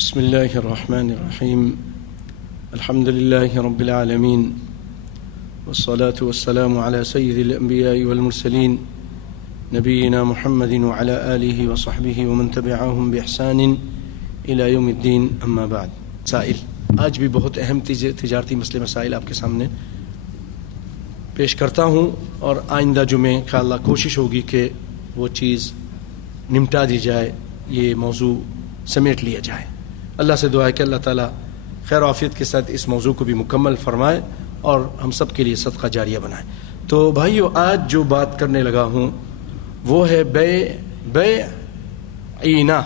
بسم الله الرحمن الرحيم الحمد لله رب العالمين والصلاة والسلام على سيد الأنبياء والمرسلين نبينا محمد وعلى آله وصحبه ومن تبعهم بإحسان إلى يوم الدين أما بعد. مسائل آج بھی بہت اہم تجارتی مسائل آپ کے سامنے پیش کرتا ہوں اور آئندہ جمعے انشاءاللہ کوشش ہوگی کہ وہ چیز نمٹا دی جائے، یہ موضوع سمیٹ لیا جائے. اللہ سے دعا ہے کہ اللہ تعالیٰ خیر و عافیت کے ساتھ اس موضوع کو بھی مکمل فرمائے اور ہم سب کے لیے صدقہ جاریہ بنائے. تو بھائیو، آج جو بات کرنے لگا ہوں وہ ہے بیع عینہ.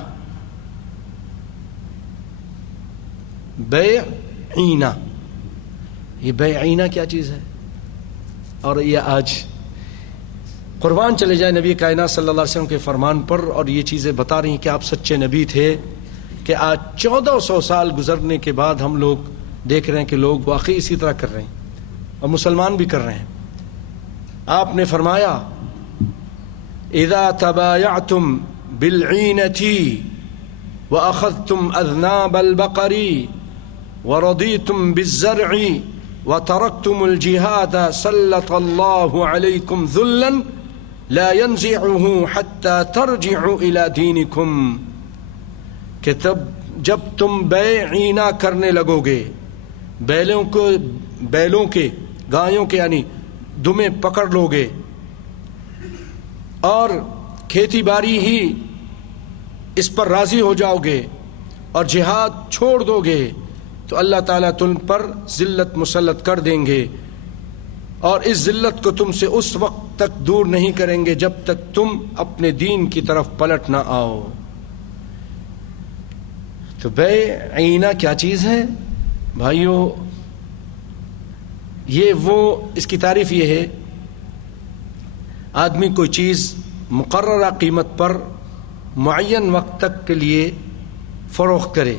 بیع عینہ، یہ بیع عینہ کیا چیز ہے؟ اور یہ آج قربان چلے جائے نبی کائنات صلی اللہ علیہ وسلم کے فرمان پر، اور یہ چیزیں بتا رہی ہیں کہ آپ سچے نبی تھے، کہ آج 1400 سال گزرنے کے بعد ہم لوگ دیکھ رہے ہیں کہ لوگ واقعی اسی طرح کر رہے ہیں اور مسلمان بھی کر رہے ہیں. آپ نے فرمایا اذا تبایعتم بالعینة واخذتم اذناب البقر ورضیتم بالزرع وتركتم الجهاد سلط الله عليكم ذلا لا ينزعه حتى ترجعوا الى دينكم. کہ جب تم بیع عینہ کرنے لگو گے، بیلوں کے گایوں کے یعنی دمیں پکڑ لو گے اور کھیتی باڑی ہی اس پر راضی ہو جاؤ گے اور جہاد چھوڑ دو گے، تو اللہ تعالیٰ تم پر ذلت مسلط کر دیں گے، اور اس ذلت کو تم سے اس وقت تک دور نہیں کریں گے جب تک تم اپنے دین کی طرف پلٹ نہ آؤ. تو بیع عینہ کیا چیز ہے بھائیو؟ یہ وہ اس کی تعریف یہ ہے، آدمی کوئی چیز مقررہ قیمت پر معین وقت تک کے لیے فروخت کرے.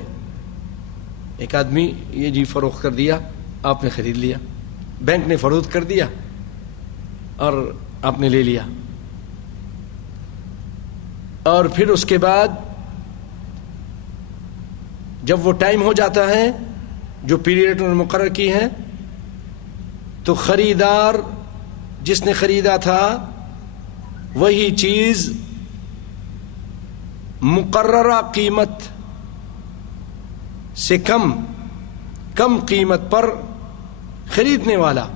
ایک آدمی یہ جی فروخت کر دیا، آپ نے خرید لیا، بینک نے فروخت کر دیا اور آپ نے لے لیا، اور پھر اس کے بعد جب وہ ٹائم ہو جاتا ہے جو پیریڈ انہوں نے مقرر کی ہے، تو خریدار جس نے خریدا تھا وہی چیز مقررہ قیمت سے کم قیمت پر خریدنے والا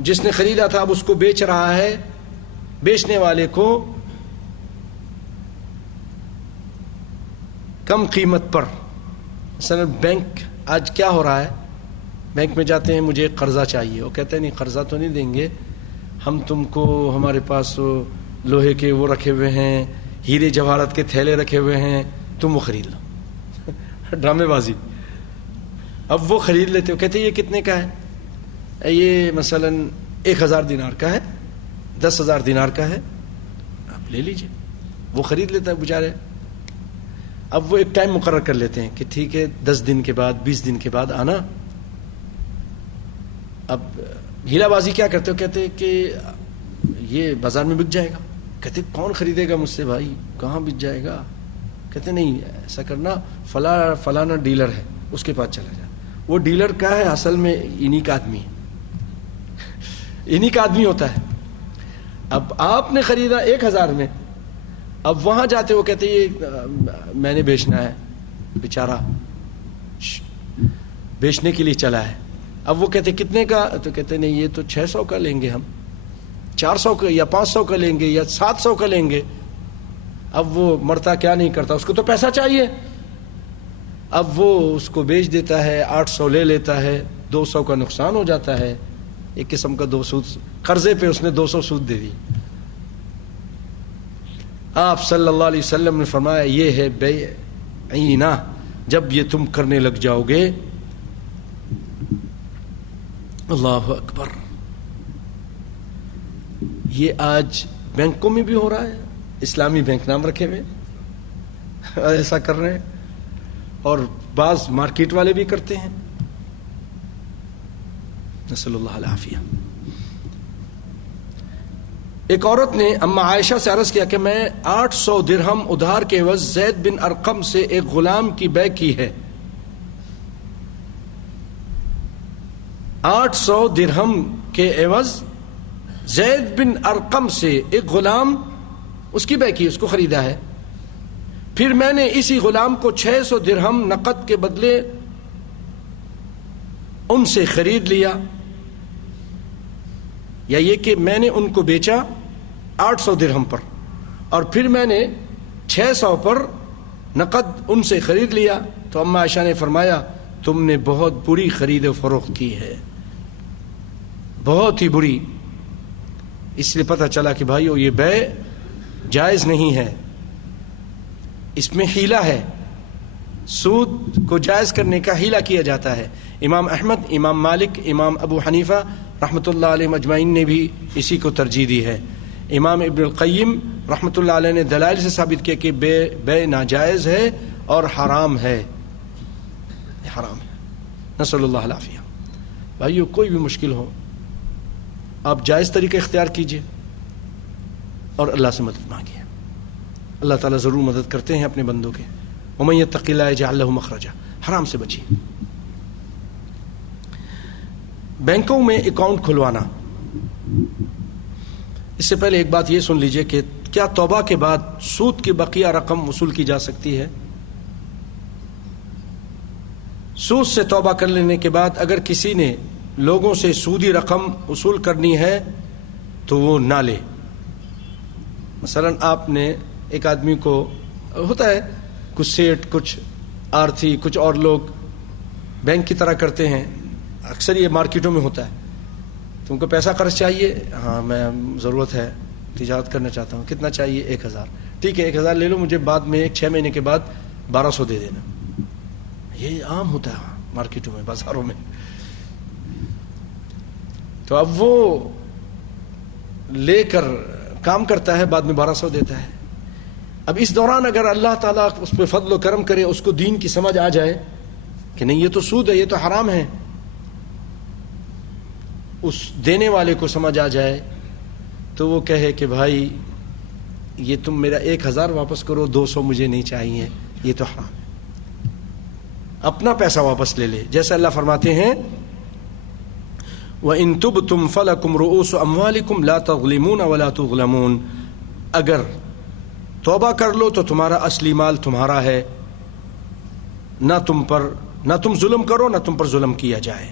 جس نے خریدا تھا اب اس کو بیچ رہا ہے بیچنے والے کو کم قیمت پر. مثلا بینک آج کیا ہو رہا ہے، بینک میں جاتے ہیں مجھے قرضہ چاہیے، وہ کہتے ہیں نہیں قرضہ تو نہیں دیں گے ہم تم کو، ہمارے پاس لوہے کے وہ رکھے ہوئے ہیں، ہیرے جواہرات کے تھیلے رکھے ہوئے ہیں، تم وہ خرید لو. ڈرامے بازی. اب وہ خرید لیتے ہو، کہتے ہیں یہ کتنے کا ہے؟ یہ مثلا 1000 دینار کا ہے، 10,000 دینار کا ہے، آپ لے لیجئے. وہ خرید لیتا ہے بیچارے. اب وہ ایک ٹائم مقرر کر لیتے ہیں کہ ٹھیک ہے 10 دن کے بعد 20 دن کے بعد آنا. اب ہیلا بازی کیا کرتے ہو، کہتے ہیں کہ یہ بازار میں بک جائے گا. کہتے کون خریدے گا مجھ سے بھائی، کہاں بک جائے گا؟ کہتے نہیں ایسا کرنا، فلانا ڈیلر ہے اس کے پاس چلا جائے. وہ ڈیلر کا ہے اصل میں انہی کا آدمی ہے، انہی کا آدمی ہوتا ہے. اب آپ نے خریدا 1000 میں، اب وہاں جاتے وہ کہتے یہ میں نے بیچنا ہے، بیچارہ بیچنے کے لیے چلا ہے. اب وہ کہتے کتنے کا؟ تو کہتے نہیں یہ تو 600 کا لیں گے، ہم 400 کا یا 500 کا لیں گے یا 700 کا لیں گے. اب وہ مرتا کیا نہیں کرتا، اس کو تو پیسہ چاہیے. اب وہ اس کو بیچ دیتا ہے، 800 لے لیتا ہے، 200 کا نقصان ہو جاتا ہے. ایک قسم کا 200 قرضے پہ اس نے 200 سود دے دی. آپ صلی اللہ علیہ وسلم نے فرمایا یہ ہے بیع عینہ. جب یہ تم کرنے لگ جاؤ گے، اللہ اکبر، یہ آج بینکوں میں بھی ہو رہا ہے، اسلامی بینک نام رکھے ہوئے ایسا کر رہے ہیں، اور بعض مارکیٹ والے بھی کرتے ہیں. نسأل اللہ العافیہ. ایک عورت نے اما عائشہ سے عرض کیا کہ میں 800 درہم ادھار کے عوض زید بن ارقم سے ایک غلام کی بیع کی ہے. 800 درہم کے عوض زید بن ارقم سے ایک غلام اس کی بیع کی، اس کو خریدا ہے. پھر میں نے اسی غلام کو 600 درہم نقد کے بدلے ان سے خرید لیا، یا یہ کہ میں نے ان کو بیچا 800 درہم پر اور پھر میں نے 600 پر نقد ان سے خرید لیا. تو اما عائشہ نے فرمایا تم نے بہت بری خرید و فروخت کی ہے، بہت ہی بری. اس لیے پتہ چلا کہ بھائیو یہ بیع جائز نہیں ہے، اس میں حیلہ ہے، سود کو جائز کرنے کا حیلہ کیا جاتا ہے. امام احمد، امام مالک، امام ابو حنیفہ رحمۃ اللہ علیہ مجمعین نے بھی اسی کو ترجیح دی ہے. امام ابن القیم رحمۃ اللہ علیہ نے دلائل سے ثابت کیا کہ بیع ناجائز ہے اور حرام ہے، حرام ہے. نسأل اللہ العافیہ. بھائیو کوئی بھی مشکل ہو آپ جائز طریقہ اختیار کیجئے اور اللہ سے مدد مانگیے. اللہ تعالیٰ ضرور مدد کرتے ہیں اپنے بندوں کے. ومن یتق اللہ یجعل لہ مخرجا. حرام سے بچیے. بینکوں میں اکاؤنٹ کھلوانا. اس سے پہلے ایک بات یہ سن لیجئے کہ کیا توبہ کے بعد سود کی بقیہ رقم وصول کی جا سکتی ہے؟ سود سے توبہ کر لینے کے بعد اگر کسی نے لوگوں سے سودی رقم وصول کرنی ہے تو وہ نہ لے. مثلا آپ نے ایک آدمی کو، ہوتا ہے کچھ سیٹ، کچھ آرتھی، کچھ اور لوگ بینک کی طرح کرتے ہیں، اکثر یہ مارکیٹوں میں ہوتا ہے. تم کو پیسہ قرض چاہیے؟ ہاں میں ضرورت ہے، تجارت کرنا چاہتا ہوں. کتنا چاہیے؟ 1000. ٹھیک ہے 1000 لے لو، مجھے بعد میں 6 مہینے کے بعد 1200 دے دینا. یہ عام ہوتا ہے مارکیٹوں میں، بازاروں میں. تو اب وہ لے کر کام کرتا ہے، بعد میں 1200 دیتا ہے. اب اس دوران اگر اللہ تعالیٰ اس پہ فضل و کرم کرے، اس کو دین کی سمجھ آ جائے کہ نہیں یہ تو سود ہے، یہ تو حرام ہے، اس دینے والے کو سمجھ آ جائے تو وہ کہے کہ بھائی یہ تم میرا 1000 واپس کرو، 200 مجھے نہیں چاہیے، یہ تو حرام ہے. اپنا پیسہ واپس لے لے. جیسے اللہ فرماتے ہیں وَإِن تُبْتُمْ فَلَكُمْ رُؤُوسُ أَمْوَالِكُمْ لَا تَظْلِمُونَ وَلَا تُظْلَمُونَ. اگر توبہ کر لو تو تمہارا اصلی مال تمہارا ہے، نہ تم ظلم کرو، نہ تم پر ظلم کیا جائے.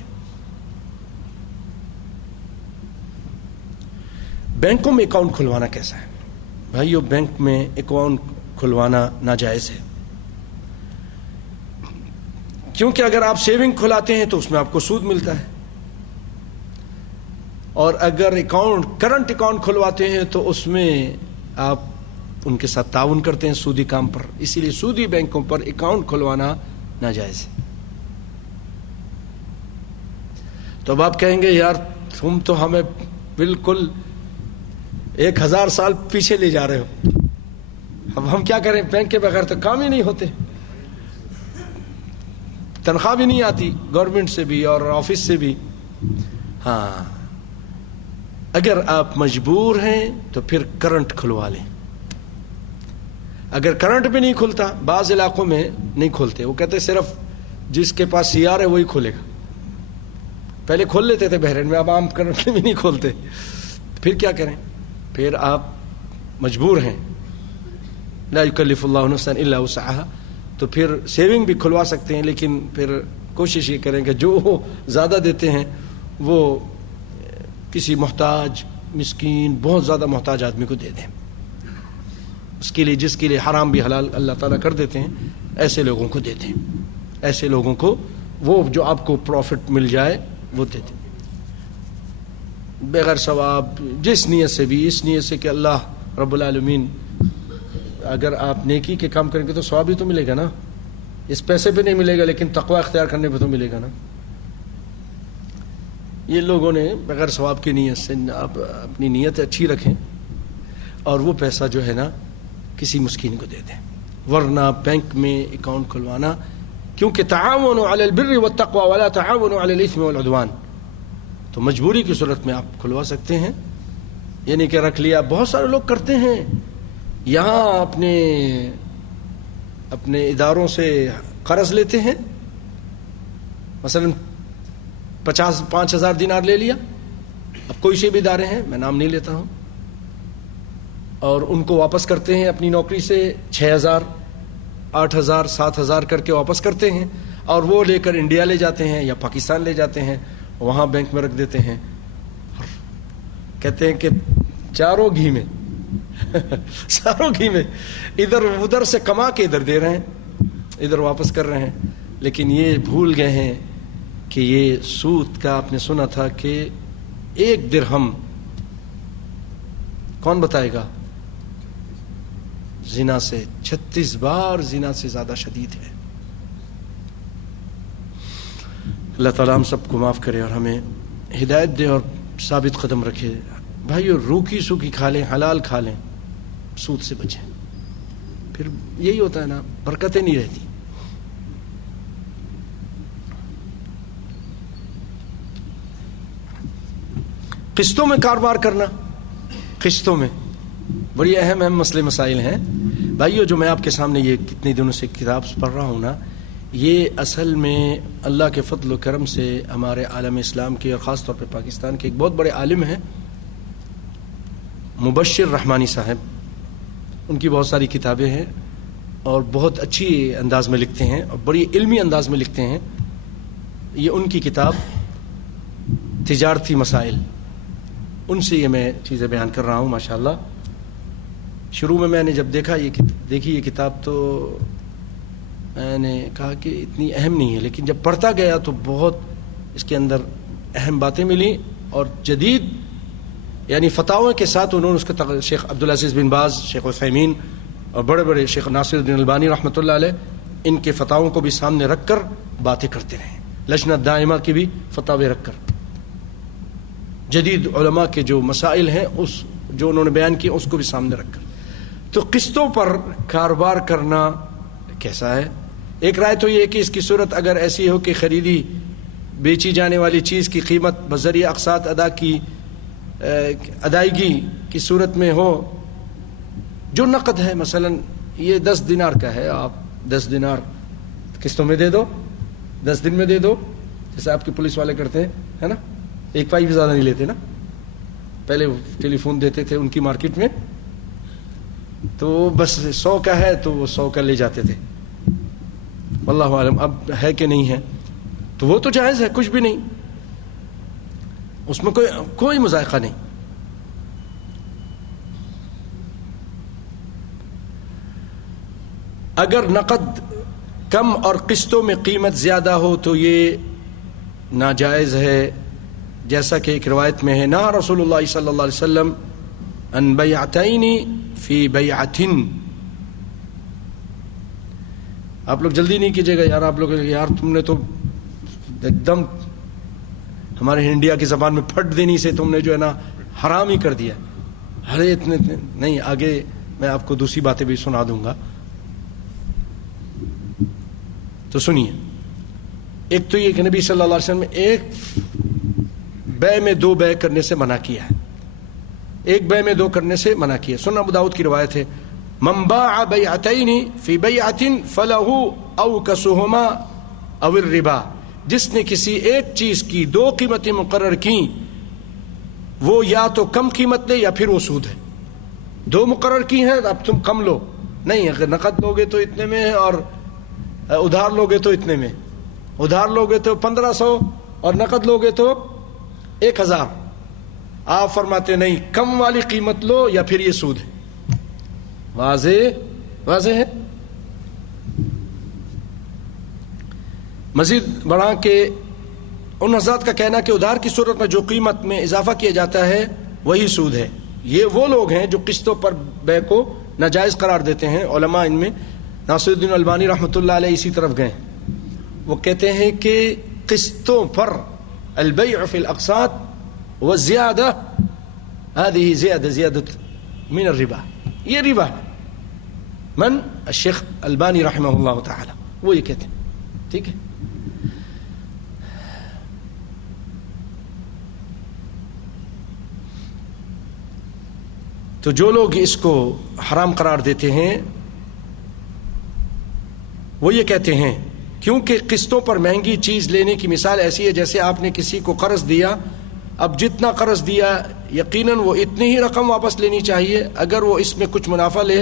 بینکوں میں اکاؤنٹ کھلوانا کیسا ہے؟ بھائیو بینک میں اکاؤنٹ کھلوانا ناجائز ہے، کیونکہ اگر آپ سیونگ کھلاتے ہیں تو اس میں آپ کو سود ملتا ہے، اور اگر کرنٹ اکاؤنٹ کھلواتے ہیں تو اس میں آپ ان کے ساتھ تعاون کرتے ہیں سودی کام پر. اسی لیے سودی بینکوں پر اکاؤنٹ کھلوانا ناجائز ہے. تو اب آپ کہیں گے یار تم تو ہمیں بالکل 1000 سال پیچھے لے جا رہے ہو، اب ہم کیا کریں؟ بینک کے بغیر تو کام ہی نہیں ہوتے، تنخواہ بھی نہیں آتی گورنمنٹ سے بھی اور آفس سے بھی. ہاں اگر آپ مجبور ہیں تو پھر کرنٹ کھلوا لیں. اگر کرنٹ بھی نہیں کھلتا، بعض علاقوں میں نہیں کھولتے، وہ کہتے صرف جس کے پاس CR ہے وہی کھولے گا. پہلے کھول لیتے تھے بحرین میں، اب عام کرنٹ بھی نہیں کھولتے. پھر کیا کریں؟ پھر آپ مجبور ہیں، لا یکلف اللہ نفسا الا وسعها. تو پھر سیونگ بھی کھلوا سکتے ہیں، لیکن پھر کوشش یہ کریں کہ جو زیادہ دیتے ہیں وہ کسی محتاج، مسکین، بہت زیادہ محتاج آدمی کو دے دیں. اس کے لیے جس کے لیے حرام بھی حلال اللہ تعالیٰ کر دیتے ہیں، ایسے لوگوں کو دیتے ہیں. ایسے لوگوں کو وہ جو آپ کو پروفٹ مل جائے وہ دیتے ہیں بغیر ثواب، جس نیت سے بھی، اس نیت سے کہ اللہ رب العالمین، اگر آپ نیکی کے کام کریں گے تو ثواب ہی تو ملے گا نا. اس پیسے پہ نہیں ملے گا، لیکن تقوی اختیار کرنے پہ تو ملے گا نا. یہ لوگوں نے بغیر ثواب کی نیت سے، آپ اپنی نیت اچھی رکھیں اور وہ پیسہ جو ہے نا کسی مسکین کو دے دیں. ورنہ بینک میں اکاؤنٹ کھلوانا، کیونکہ تعاونوا علی البر والتقوی ولا تعاونوا علی الاثم والعدوان، تو مجبوری کی صورت میں آپ کھلوا سکتے ہیں. یعنی کہ رکھ لیا. بہت سارے لوگ کرتے ہیں یہاں اپنے اداروں سے قرض لیتے ہیں, مثلا 5,000 دینار لے لیا. اب کوئی سے بھی ادارے ہیں, میں نام نہیں لیتا ہوں, اور ان کو واپس کرتے ہیں اپنی نوکری سے 6,000 8,000 7,000 کر کے واپس کرتے ہیں, اور وہ لے کر انڈیا لے جاتے ہیں یا پاکستان لے جاتے ہیں, وہاں بینک میں رکھ دیتے ہیں. کہتے ہیں کہ چاروں گھی میں ساروں گھی میں ادھر ادھر سے کما کے ادھر دے رہے ہیں, ادھر واپس کر رہے ہیں. لیکن یہ بھول گئے ہیں کہ یہ سود کا آپ نے سنا تھا کہ 1 درہم کون بتائے گا زنا سے 36 بار زنا سے زیادہ شدید ہے. اللہ تعالیٰ ہم سب کو معاف کرے اور ہمیں ہدایت دے اور ثابت قدم رکھے. بھائیو روکی سوکھی کھا لیں, حلال کھا لیں, سود سے بچیں. پھر یہی ہوتا ہے نا, برکتیں نہیں رہتی. قسطوں میں کاروبار کرنا, قسطوں میں بڑی اہم مسئلے مسائل ہیں. بھائیو جو میں آپ کے سامنے یہ کتنے دنوں سے کتاب پڑھ رہا ہوں نا, یہ اصل میں اللہ کے فضل و کرم سے ہمارے عالم اسلام کے اور خاص طور پہ پاکستان کے ایک بہت بڑے عالم ہیں مبشر رحمانی صاحب. ان کی بہت ساری کتابیں ہیں اور بہت اچھی انداز میں لکھتے ہیں اور بڑی علمی انداز میں لکھتے ہیں. یہ ان کی کتاب تجارتی مسائل, ان سے یہ میں چیزیں بیان کر رہا ہوں. ماشاءاللہ شروع میں نے جب دیکھی یہ کتاب تو میں نے کہا کہ اتنی اہم نہیں ہے, لیکن جب پڑھتا گیا تو بہت اس کے اندر اہم باتیں ملی, اور جدید یعنی فتاوی کے ساتھ انہوں نے اس کا شیخ عبدالعزیز بن باز, شیخ عثیمین اور بڑے بڑے شیخ ناصر الدین البانی رحمۃ اللہ علیہ, ان کے فتاووں کو بھی سامنے رکھ کر باتیں کرتے رہے. لجنہ دائمہ کی بھی فتاوی رکھ کر جدید علماء کے جو مسائل ہیں اس جو انہوں نے بیان کیے اس کو بھی سامنے رکھ کر. تو قسطوں پر کاروبار کرنا کیسا ہے؟ ایک رائے تو یہ ہے کہ اس کی صورت اگر ایسی ہو کہ خریدی بیچی جانے والی چیز کی قیمت بذریعہ اقساط ادائیگی کی صورت میں ہو جو نقد ہے. مثلا یہ 10 دینار کا ہے, آپ 10 دینار قسطوں میں دے دو, 10 دن میں دے دو, جیسے آپ کے پولیس والے کرتے ہیں, ہے نا, 1 پائی بھی زیادہ نہیں لیتے نا. پہلے ٹیلی فون دیتے تھے ان کی مارکیٹ میں, تو بس 100 کا ہے تو وہ 100 کا لے جاتے تھے. واللہ عالم اب ہے کہ نہیں ہے, تو وہ تو جائز ہے, کچھ بھی نہیں, اس میں کوئی مذائقہ نہیں. اگر نقد کم اور قسطوں میں قیمت زیادہ ہو تو یہ ناجائز ہے, جیسا کہ ایک روایت میں ہے نہا رسول اللہ صلی اللہ علیہ وسلم ان بیعتین فی بیعتن. آپ لوگ جلدی نہیں کیجیے گا یار, آپ لوگ یار تم نے تو ایک دم ہمارے انڈیا کی زبان میں پھٹ دینی سے تم نے جو ہے نا حرام ہی کر دیا. ارے اتنے نہیں, آگے میں آپ کو دوسری باتیں بھی سنا دوں گا. تو سنیے, ایک تو یہ کہ نبی صلی اللہ علیہ وسلم نے ایک بے میں 2 بے کرنے سے منع کیا ہے, ایک بے میں 2 کرنے سے منع کیا. سنن ابو داؤد کی روایت ہے من باع بیعتین فی بیعت فلہ اوکسہما او الربا, جس نے کسی ایک چیز کی 2 قیمتیں مقرر کی وہ یا تو کم قیمت لے یا پھر وہ سود ہے. 2 مقرر کی ہیں, اب تم کم لو نہیں, اگر نقد لوگے تو اتنے میں اور ادھار لوگے تو اتنے میں, ادھار لوگے تو 1500 اور نقد لوگے تو 1000. آپ فرماتے نہیں, کم والی قیمت لو یا پھر یہ سود ہے. واضح ہے. مزید بڑھا کہ ان حضرات کا کہنا کہ ادھار کی صورت میں جو قیمت میں اضافہ کیا جاتا ہے وہی سود ہے. یہ وہ لوگ ہیں جو قسطوں پر بے کو ناجائز قرار دیتے ہیں. علماء ان میں ناصر الدین البانی رحمۃ اللہ علیہ اسی طرف گئے. وہ کہتے ہیں کہ قسطوں پر البیع فی الاقساط والزیادہ هذه زیادة من الربا, یہ ربا ہے. من الشیخ البانی رحمہ اللہ تعالی وہ یہ کہتے ہیں. ٹھیک ہے, تو جو لوگ اس کو حرام قرار دیتے ہیں وہ یہ کہتے ہیں کیونکہ قسطوں پر مہنگی چیز لینے کی مثال ایسی ہے جیسے آپ نے کسی کو قرض دیا، اب جتنا قرض دیا یقیناً وہ اتنی ہی رقم واپس لینی چاہیے، اگر وہ اس میں کچھ منافع لے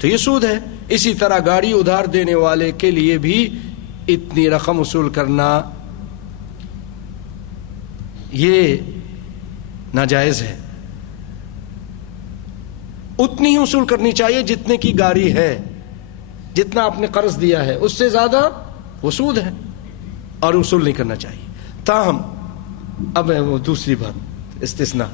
تو یہ سود ہے۔ اسی طرح گاڑی ادھار دینے والے کے لیے بھی اتنی رقم وصول کرنا یہ ناجائز ہے، اتنی ہی وصول کرنی چاہیے جتنے کی گاڑی ہے، جتنا آپ نے قرض دیا ہے اس سے زیادہ وہ سود ہے اور وصول نہیں کرنا چاہیے۔ تاہم اب ہے وہ دوسری بات استثناء،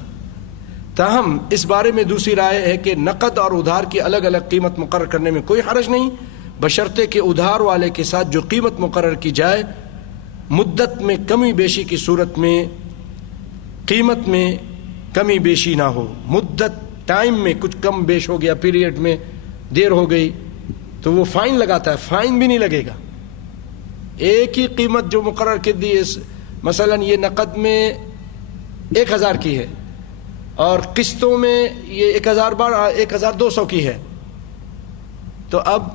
تاہم اس بارے میں دوسری رائے ہے کہ نقد اور ادھار کی الگ الگ قیمت مقرر کرنے میں کوئی حرج نہیں، بشرطے کہ ادھار والے کے ساتھ جو قیمت مقرر کی جائے مدت میں کمی بیشی کی صورت میں قیمت میں کمی بیشی نہ ہو۔ مدت ٹائم میں کچھ کم بیش ہو گیا، پیریڈ میں دیر ہو گئی تو وہ فائن لگاتا ہے، فائن بھی نہیں لگے گا۔ ایک ہی قیمت جو مقرر کر دی، مثلا یہ نقد میں 1000 کی ہے اور قسطوں میں یہ 1200 کی ہے، تو اب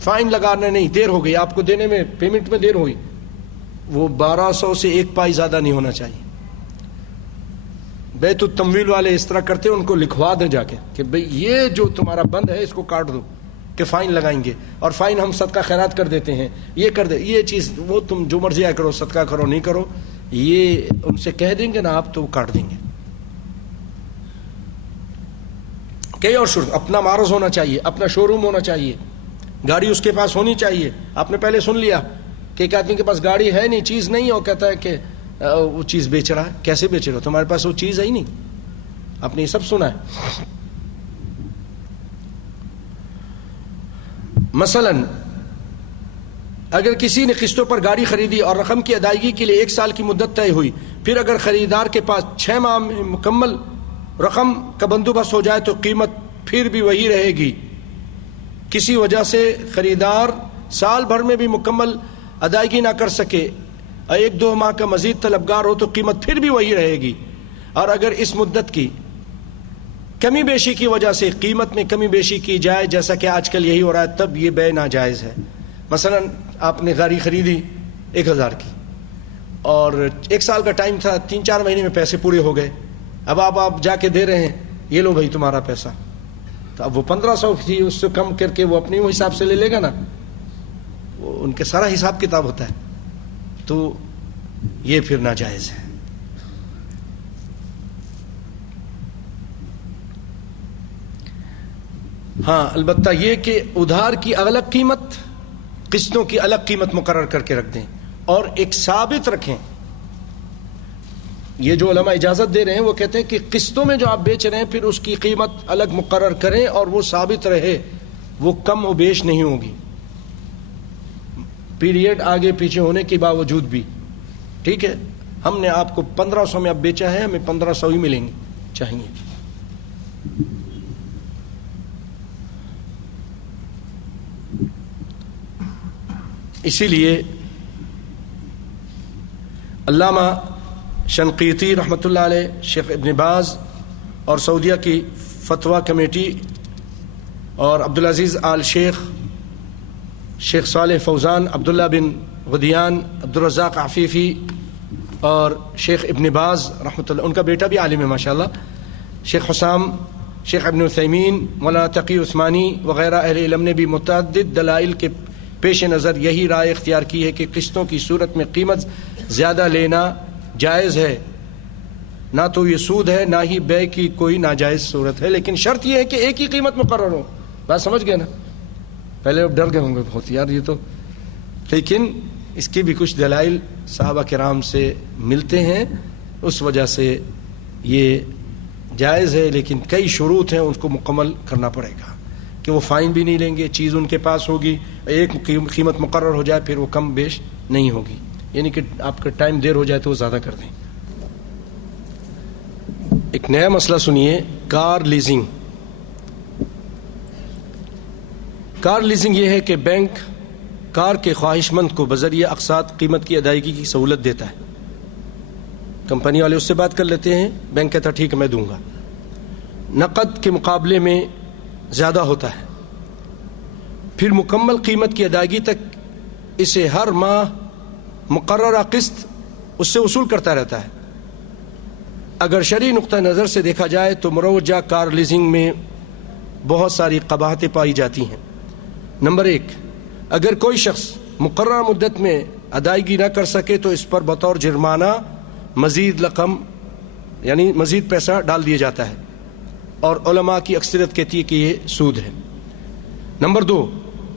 فائن لگانا نہیں، دیر ہو گئی آپ کو دینے میں، پیمنٹ میں دیر ہوئی، وہ 1200 سے ایک پائی زیادہ نہیں ہونا چاہیے۔ بیت التمویل والے اس طرح کرتے ہیں، ان کو لکھوا دیں جا کے کہ بھئی یہ جو تمہارا بند ہے اس کو کاٹ دو، کہ فائن لگائیں گے، اور فائن ہم صدقہ خیرات کر دیتے ہیں، یہ کر دے، یہ چیز وہ تم جو مرضی آئے کرو، صدقہ کرو نہیں کرو، یہ ان سے کہہ دیں گے نا آپ تو وہ کاٹ دیں گے۔ کئی اور شروع، اپنا معرض ہونا چاہیے، اپنا شو روم ہونا چاہیے، گاڑی اس کے پاس ہونی چاہیے۔ آپ نے پہلے سن لیا کہ ایک آدمی کے پاس گاڑی ہے نہیں، چیز نہیں، اور کہتا ہے کہ وہ چیز بیچ رہا ہے۔ کیسے بیچ رہے ہو؟ تمہارے پاس وہ چیز ہے ہی نہیں۔ آپ نے یہ سب سنا ہے۔ مثلا اگر کسی نے قسطوں پر گاڑی خریدی اور رقم کی ادائیگی کے لیے 1 سال کی مدت طے ہوئی، پھر اگر خریدار کے پاس 6 ماہ میں مکمل رقم کا بندوبست ہو جائے تو قیمت پھر بھی وہی رہے گی۔ کسی وجہ سے خریدار سال بھر میں بھی مکمل ادائیگی نہ کر سکے، 1-2 ماہ کا مزید طلبگار ہو تو قیمت پھر بھی وہی رہے گی۔ اور اگر اس مدت کی کمی بیشی کی وجہ سے قیمت میں کمی بیشی کی جائے، جیسا کہ آج کل یہی ہو رہا ہے، تب یہ بے ناجائز ہے۔ مثلا آپ نے گاڑی خریدی 1000 کی اور 1 سال کا ٹائم تھا، 3-4 مہینے میں پیسے پورے ہو گئے، اب آپ جا کے دے رہے ہیں، یہ لو بھائی تمہارا پیسہ، تو اب وہ 1500 تھی، اس سے کم کر کے وہ اپنی وہ حساب سے لے لے گا نا، وہ ان کے سارا حساب کتاب ہوتا ہے، تو یہ پھر ناجائز ہے۔ ہاں البتہ یہ کہ ادھار کی الگ قیمت، قسطوں کی الگ قیمت مقرر کر کے رکھ دیں اور ایک ثابت رکھیں۔ یہ جو علماء اجازت دے رہے ہیں وہ کہتے ہیں کہ قسطوں میں جو آپ بیچ رہے ہیں پھر اس کی قیمت الگ مقرر کریں اور وہ ثابت رہے، وہ کم و بیش نہیں ہوگی، پیریڈ آگے پیچھے ہونے کے باوجود بھی۔ ٹھیک ہے، ہم نے آپ کو 1500 میں اب بیچا ہے، ہمیں 1500 ہی ملیں گے چاہیے۔ اسی لیے علامہ شنقیطی رحمۃ اللہ علیہ، شیخ ابن باز اور سعودیہ کی فتویٰ کمیٹی اور عبدالعزیز آل شیخ، شیخ صالح فوزان، عبداللہ بن غدیان، عبدالرزاق عفیفی اور شیخ ابن باز رحمۃ اللہ، ان کا بیٹا بھی عالم ہے ماشاءاللہ، شیخ حسام، شیخ ابن عثیمین، مولانا تقی عثمانی وغیرہ اہل علم نے بھی متعدد دلائل کے پیش نظر یہی رائے اختیار کی ہے کہ قسطوں کی صورت میں قیمت زیادہ لینا جائز ہے، نہ تو یہ سود ہے نہ ہی بے کی کوئی ناجائز صورت ہے، لیکن شرط یہ ہے کہ ایک ہی قیمت مقرر ہو۔ بات سمجھ گئے نا؟ پہلے اب ڈر گئے ہوں گے بہت، یار یہ تو، لیکن اس کی بھی کچھ دلائل صحابہ کرام سے ملتے ہیں، اس وجہ سے یہ جائز ہے، لیکن کئی شروط ہیں، ان کو مکمل کرنا پڑے گا کہ وہ فائن بھی نہیں لیں گے، چیز ان کے پاس ہوگی، ایک قیمت مقرر ہو جائے پھر وہ کم بیش نہیں ہوگی، یعنی کہ آپ کا ٹائم دیر ہو جائے تو وہ زیادہ کر دیں۔ ایک نیا مسئلہ سنیے، کار لیزنگ۔ کار لیزنگ یہ ہے کہ بینک کار کے خواہش مند کو بذریعہ اقساط قیمت کی ادائیگی کی سہولت دیتا ہے۔ کمپنی والے اس سے بات کر لیتے ہیں، بینک کہتا ٹھیک ہے میں دوں گا، نقد کے مقابلے میں زیادہ ہوتا ہے، پھر مکمل قیمت کی ادائیگی تک اسے ہر ماہ مقررہ قسط اس سے وصول کرتا رہتا ہے۔ اگر شرعی نقطہ نظر سے دیکھا جائے تو مروجہ کار لیزنگ میں بہت ساری قباحتیں پائی جاتی ہیں۔ نمبر 1، اگر کوئی شخص مقررہ مدت میں ادائیگی نہ کر سکے تو اس پر بطور جرمانہ مزید رقم یعنی مزید پیسہ ڈال دیا جاتا ہے، اور علماء کی اکثریت کہتی ہے کہ یہ سود ہے۔ نمبر 2،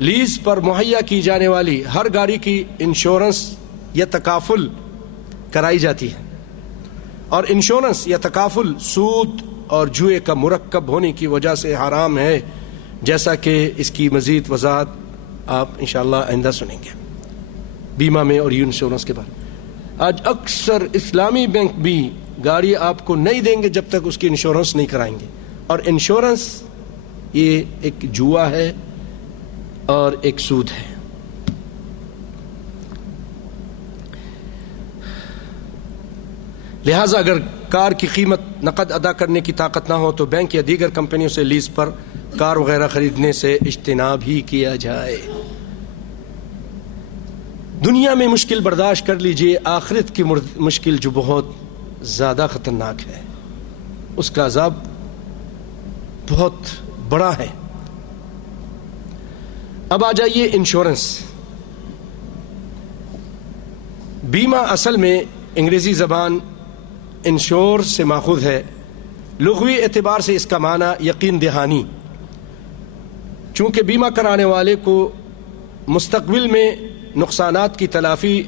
لیز پر مہیا کی جانے والی ہر گاڑی کی انشورنس یا تکافل کرائی جاتی ہے، اور انشورنس یا تکافل سود اور جوئے کا مرکب ہونے کی وجہ سے حرام ہے، جیسا کہ اس کی مزید وضاحت آپ انشاءاللہ آئندہ سنیں گے بیمہ میں اور انشورنس کے بارے میں۔ آج اکثر اسلامی بینک بھی گاڑی آپ کو نہیں دیں گے جب تک اس کی انشورنس نہیں کرائیں گے، اور انشورنس یہ ایک جوا ہے اور ایک سود ہے۔ لہٰذا اگر کار کی قیمت نقد ادا کرنے کی طاقت نہ ہو تو بینک یا دیگر کمپنیوں سے لیز پر کار وغیرہ خریدنے سے اجتناب ہی کیا جائے۔ دنیا میں مشکل برداشت کر لیجئے، آخرت کی مشکل جو بہت زیادہ خطرناک ہے، اس کا عذاب بہت بڑا ہے۔ اب آ جائیے انشورنس۔ بیمہ اصل میں انگریزی زبان انشور سے ماخوذ ہے۔ لغوی اعتبار سے اس کا معنی یقین دہانی، چونکہ بیمہ کرانے والے کو مستقبل میں نقصانات کی تلافی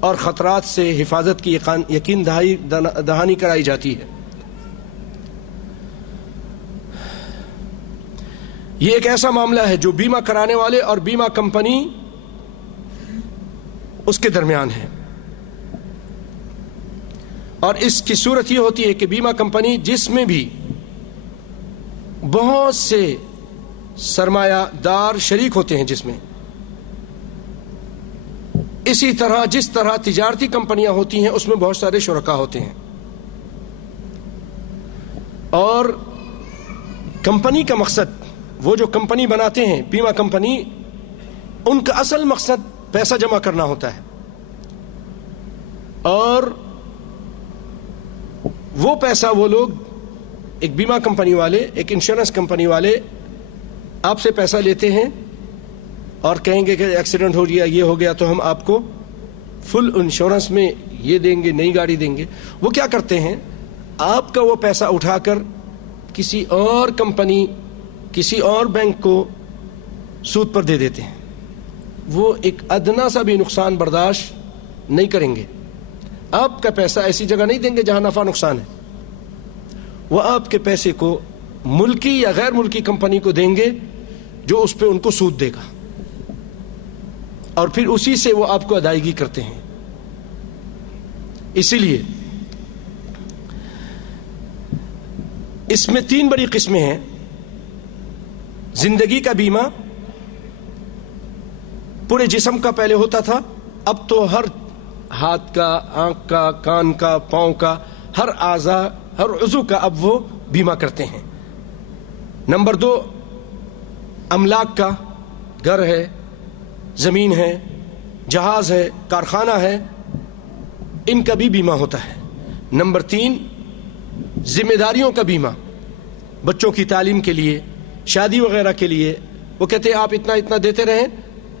اور خطرات سے حفاظت کی یقین دہانی کرائی جاتی ہے۔ یہ ایک ایسا معاملہ ہے جو بیمہ کرانے والے اور بیمہ کمپنی اس کے درمیان ہے، اور اس کی صورت یہ ہوتی ہے کہ بیمہ کمپنی جس میں بھی بہت سے سرمایہ دار شریک ہوتے ہیں، جس میں اسی طرح جس طرح تجارتی کمپنیاں ہوتی ہیں اس میں بہت سارے شرکا ہوتے ہیں، اور کمپنی کا مقصد، وہ جو کمپنی بناتے ہیں بیمہ کمپنی، ان کا اصل مقصد پیسہ جمع کرنا ہوتا ہے، اور وہ پیسہ وہ لوگ ایک بیمہ کمپنی والے، ایک انشورنس کمپنی والے آپ سے پیسہ لیتے ہیں اور کہیں گے کہ ایکسیڈنٹ ہو گیا، یہ ہو گیا تو ہم آپ کو فل انشورنس میں یہ دیں گے، نئی گاڑی دیں گے۔ وہ کیا کرتے ہیں، آپ کا وہ پیسہ اٹھا کر کسی اور کمپنی، کسی اور بینک کو سود پر دے دیتے ہیں۔ وہ ایک ادنا سا بھی نقصان برداشت نہیں کریں گے۔ آپ کا پیسہ ایسی جگہ نہیں دیں گے جہاں نفع نقصان ہے، وہ آپ کے پیسے کو ملکی یا غیر ملکی کمپنی کو دیں گے جو اس پہ ان کو سود دے گا، اور پھر اسی سے وہ آپ کو ادائیگی کرتے ہیں۔ اسی لیے اس میں 3 بڑی قسمیں ہیں۔ زندگی کا بیمہ پورے جسم کا پہلے ہوتا تھا، اب تو ہر ہاتھ کا، آنکھ کا، کان کا، پاؤں کا، ہر اعضاء، ہر عضو کا اب وہ بیمہ کرتے ہیں۔ نمبر 2، املاک کا، گھر ہے، زمین ہے، جہاز ہے، کارخانہ ہے، ان کا بھی بیمہ ہوتا ہے۔ نمبر 3، ذمہ داریوں کا بیمہ، بچوں کی تعلیم کے لیے، شادی وغیرہ کے لیے۔ وہ کہتے ہیں آپ اتنا اتنا دیتے رہیں،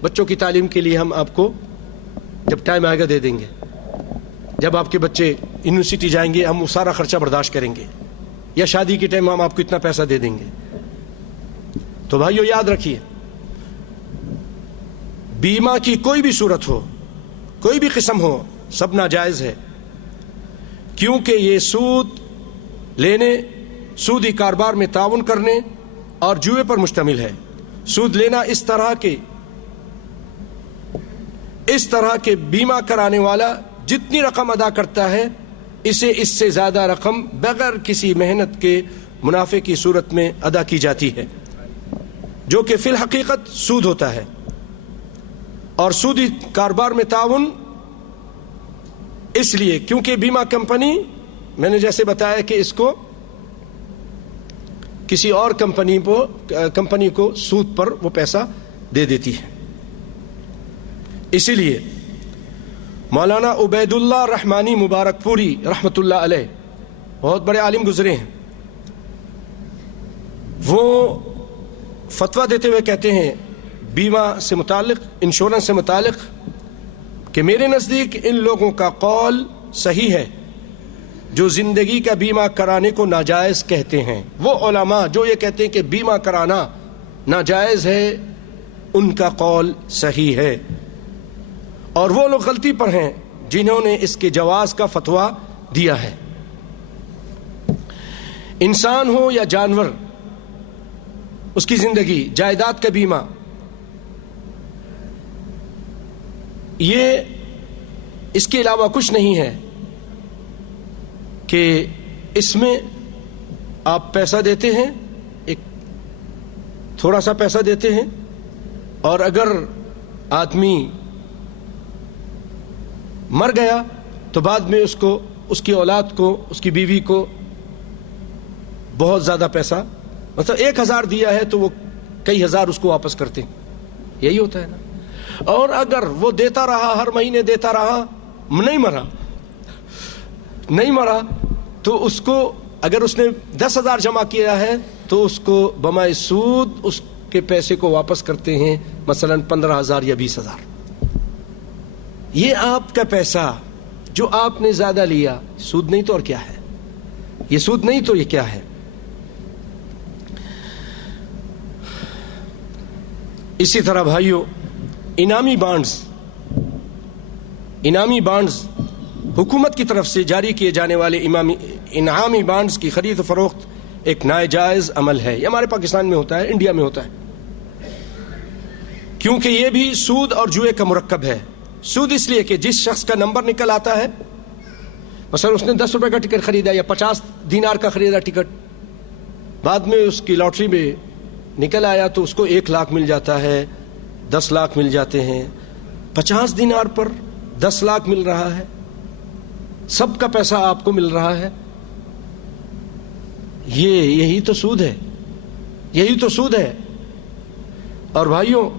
بچوں کی تعلیم کے لیے ہم آپ کو جب ٹائم آئے گا دے دیں گے، جب آپ کے بچے یونیورسٹی جائیں گے ہم وہ سارا خرچہ برداشت کریں گے، یا شادی کے ٹائم ہم آپ کو اتنا پیسہ دے دیں گے۔ تو بھائیو یاد رکھیے، بیمہ کی کوئی بھی صورت ہو، کوئی بھی قسم ہو، سب ناجائز ہے، کیونکہ یہ سود لینے، سودی کاروبار میں تعاون کرنے اور جوئے پر مشتمل ہے۔ سود لینا اس طرح کے بیمہ کرانے والا جتنی رقم ادا کرتا ہے اسے اس سے زیادہ رقم بغیر کسی محنت کے منافع کی صورت میں ادا کی جاتی ہے، جو کہ فی الحقیقت سود ہوتا ہے۔ اور سودی کاروبار میں تعاون اس لیے کیونکہ بیمہ کمپنی، میں نے جیسے بتایا کہ اس کو کسی اور کمپنی کو سود پر وہ پیسہ دے دیتی ہے. اسی لیے مولانا عبید اللہ رحمانی مبارک پوری رحمۃ اللہ علیہ بہت بڑے عالم گزرے ہیں. وہ فتویٰ دیتے ہوئے کہتے ہیں بیمہ سے متعلق، انشورنس سے متعلق، کہ میرے نزدیک ان لوگوں کا قول صحیح ہے جو زندگی کا بیمہ کرانے کو ناجائز کہتے ہیں. وہ علماء جو یہ کہتے ہیں کہ بیمہ کرانا ناجائز ہے، ان کا قول صحیح ہے، اور وہ لوگ غلطی پر ہیں جنہوں نے اس کے جواز کا فتویٰ دیا ہے. انسان ہو یا جانور، اس کی زندگی، جائیداد کا بیمہ، یہ اس کے علاوہ کچھ نہیں ہے کہ اس میں آپ پیسہ دیتے ہیں، ایک تھوڑا سا پیسہ دیتے ہیں، اور اگر آدمی مر گیا تو بعد میں اس کو، اس کی اولاد کو، اس کی بیوی کو بہت زیادہ پیسہ، مطلب 1000 دیا ہے تو وہ کئی ہزار اس کو واپس کرتے ہیں. یہی ہوتا ہے نا. اور اگر وہ دیتا رہا، ہر مہینے دیتا رہا، نہیں مرا تو اس کو، اگر اس نے 10,000 جمع کیا ہے تو اس کو بمائے سود اس کے پیسے کو واپس کرتے ہیں، مثلا 15,000 یا 20,000. یہ آپ کا پیسہ جو آپ نے زیادہ لیا، سود نہیں تو اور کیا ہے؟ یہ سود نہیں تو یہ کیا ہے؟ اسی طرح بھائیو، انعامی بانڈز حکومت کی طرف سے جاری کیے جانے والے انعامی بانڈز کی خرید و فروخت ایک ناجائز عمل ہے. یہ ہمارے پاکستان میں ہوتا ہے، انڈیا میں ہوتا ہے، کیونکہ یہ بھی سود اور جوئے کا مرکب ہے. سود اس لیے کہ جس شخص کا نمبر نکل آتا ہے، مثلا اس نے 10 روپے کا ٹکٹ خریدا یا 50 دینار کا خریدا ٹکٹ، بعد میں اس کی لاٹری میں نکل آیا تو اس کو 1 لاکھ مل جاتا ہے، 10 لاکھ مل جاتے ہیں. 50 دینار پر 10 لاکھ مل رہا ہے، سب کا پیسہ آپ کو مل رہا ہے. یہی تو سود ہے، یہی تو سود ہے. اور بھائیوں،